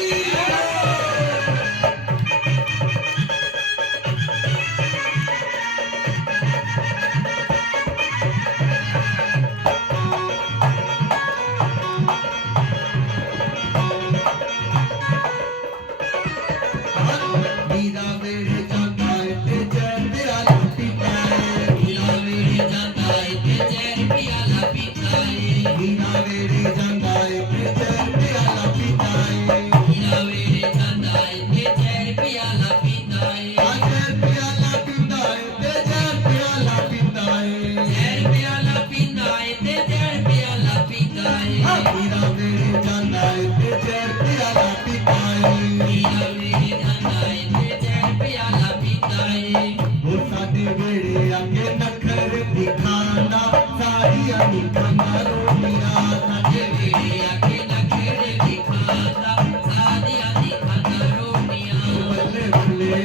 मीरा मेरे जाता है ते जय तेरा लपीता है, मीरा वेड़े जांदा है ते जहर पियाला पीता है, मीरा मेरे जाता है ते जय तेरा लपीता है, मीरा वेड़े जांदा है ते जहर पियाला पीता है, जय प्याला पीता है ते जय प्याला पीता है, जहर पियाला पीता है ते जहर पियाला पीता है, मीरा मेरे जाता है ते जय प्याला पीता है, मीरा वेड़े जांदा है ते जहर पियाला पीता है, वो साडे वेड़े आके नखर दिखाना, साड़ियां निखाना रोटियां, साडे वेड़े आके नखरे दिखाता, सादिया नी खांदा रोटियां, बल्ले बल्ले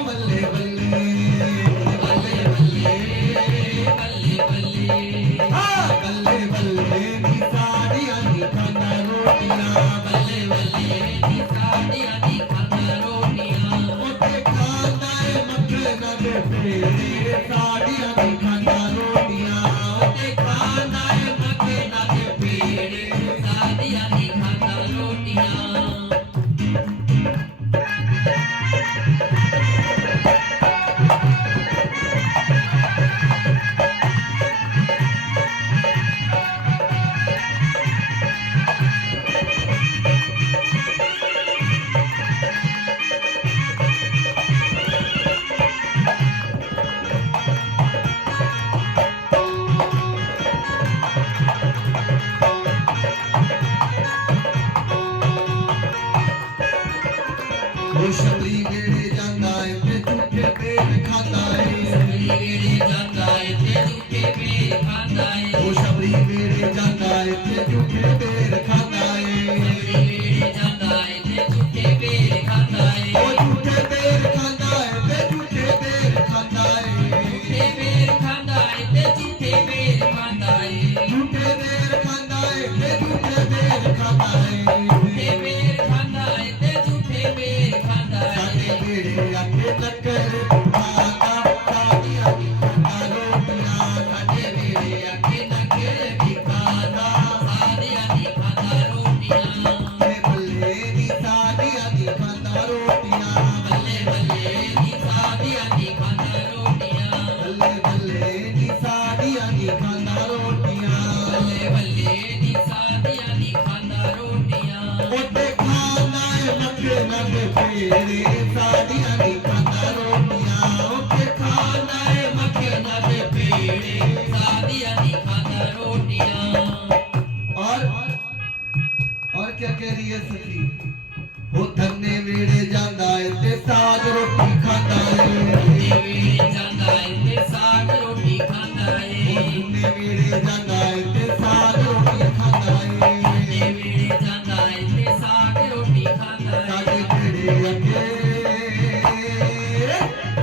बल्ले बल्ले बल्ले बल्ले बल्ले बल्ले, बल्ले बल्ले नी साड़ियां निखाना रोटियां, बल्ले बल्ले नी सादिया नी खांदा रोटियां, ओते खाना है मक्खन दे पेड़े, साड़ियां निखाना रोटियां, ओते खाना है मक्खन दे पेड़े, सादिया नी खांदा रोटियां। वो शबरी वेड़े जाता है ते झूठे पेड़ खाता है, वेड़े जाता है ते झूठे पेड़ खाता है, वो शबरी वेड़े जाता है ते झूठे पेड़ खाता है, वेड़े जाता है ते झूठे पेड़ खाता है, वो झूठे पेड़ खाता है ते झूठे पेड़ खाता है, झूठे पेड़ खाता है ते झूठे पेड़ खाता है, झूठे पेड़ खाता है ते झूठे पेड़ खाता है, झूठे पेड़ खाता है ते झूठे पेड़ खाता है, साडे पेड़े साड़ियां नी खांदा रोटियां ਉੱਥੇ ਖਾਂਦਾ ਏ ਮੱਖਣਾ ਦੇ ਪੇੜੇ ਸਾਦੀਆਂ ਦੀ ਖਾਂਦਾ ਰੋਟੀਆਂ और क्या कह रही है सखी हो धन्ने वेड़े जांदा है ते साग रोटी खांदा है ਧੰਨੇ ਵੇੜੇ ਜਾਂਦਾ ਏ ਤੇ ਸਾਗ ਰੋਟੀ ਖਾਂਦਾ ਏ धन्ने वेड़े जांदा है ते साग रोटी खांदा है ਧੰਨੇ ਵੇੜੇ ਜਾਂਦਾ ਏ ਤੇ ਸਾਗ ਰੋਟੀ ਖਾਂਦਾ ਏ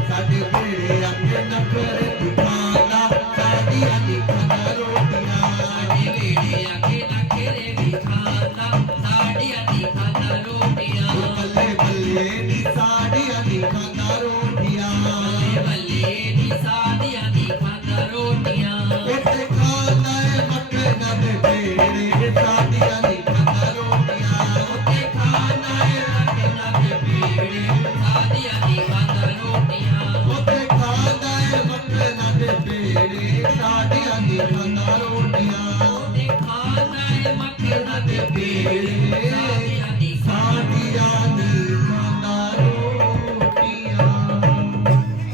साडे बेड़े अगे नखरे दिखाना साड़ियां नी खांदा रोटियां ਸਾਡੇ ਵੇੜੇ ਆਖੇ ਨਖਰੇ ਵੀ ਖਾਂਦਾ ਸਾਡੀਆਂ ਦੀ ਖਾਂਦਾ ਰੋਟੀਆਂ बल्ले बल्ले नी साड़ियां नी खांदा रोटियां ਬੱਲੇ ਬੱਲੇ ਨੀ ਸਾਦੀਆਂ ਦੀ ਖਾਂਦਾ ਰੋਟੀਆਂ ਉੱਤੇ ਖਾਂਦਾ ਏ ਮੱਖਣਾ ਦੇ ਪੇੜੇ ਸਾੜੀਆਂ ਨੀ ਖਾਂਦਾ ਰੋਟੀਆਂ ਉੱਥੇ ਖਾਂਦਾ ਏ ਮੱਖਣਾ ਦੇ ਪੇੜੇ ਸਾਦੀਆਂ ਦੀ ਖਾਂਦਾ ਰੋਟੀਆਂ ਉੱਤੇ ਖਾਂਦਾ ਏ ਮੱਖਣਾ ਦੇ ਪੇੜੇ ਸਾੜੀਆਂ ਨੀ ਖਾਂਦਾ ਰੋਟੀਆਂ ਉੱਥੇ ਖਾਂਦਾ ਏ ਮੱਖਣਾ ਦੇ ਪੇੜੇ ਸਾਦੀਆਂ ਦੀ ਸਾੜੀਆਂ ਨੀ ਖਾਂਦਾ ਰੋਟੀਆਂ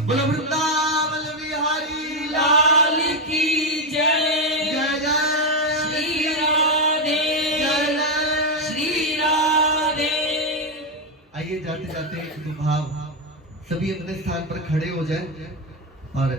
ਬੋਲੋ ਵਰਿੰਦਾਵਨ ਵਿਹਾਰੀ ਲਾਲ ਲਾਲ ਕੀ ਜੈ ਜੈ ਜੈ श्री राधे जय जय। श्री राधे आइए जाते जाते एक दो भाव सभी अपने स्थान पर खड़े हो जाएं और